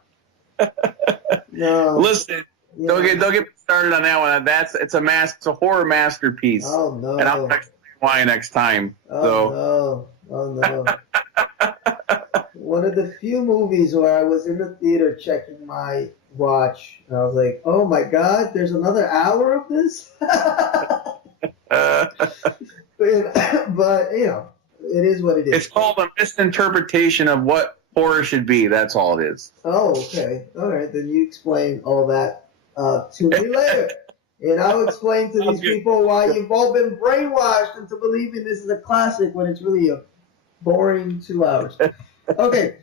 No. Listen. Yeah. Don't get me started on that one. It's a horror masterpiece. Oh no! And I'll explain why next time. Oh no! One of the few movies where I was in the theater checking my watch, and I was like, "Oh my God, there's another hour of this." But it is what it is. It's called a misinterpretation of what horror should be. That's all it is. Oh, okay. All right, then you explain all that to me later. And I'll explain to these people why you've all been brainwashed into believing this is a classic when it's really a boring 2 hours. Okay.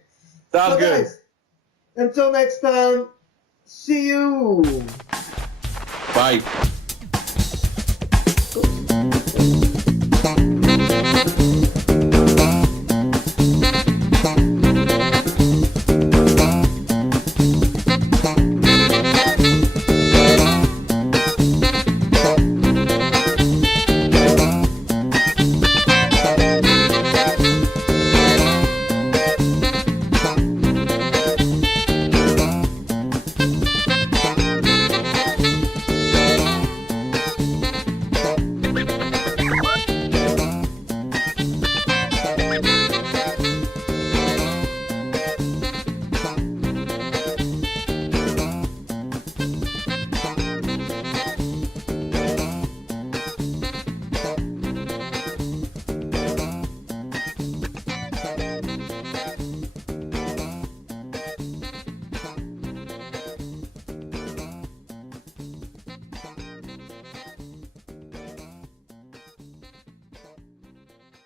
Sounds So good. guys, until next time, see you. Bye.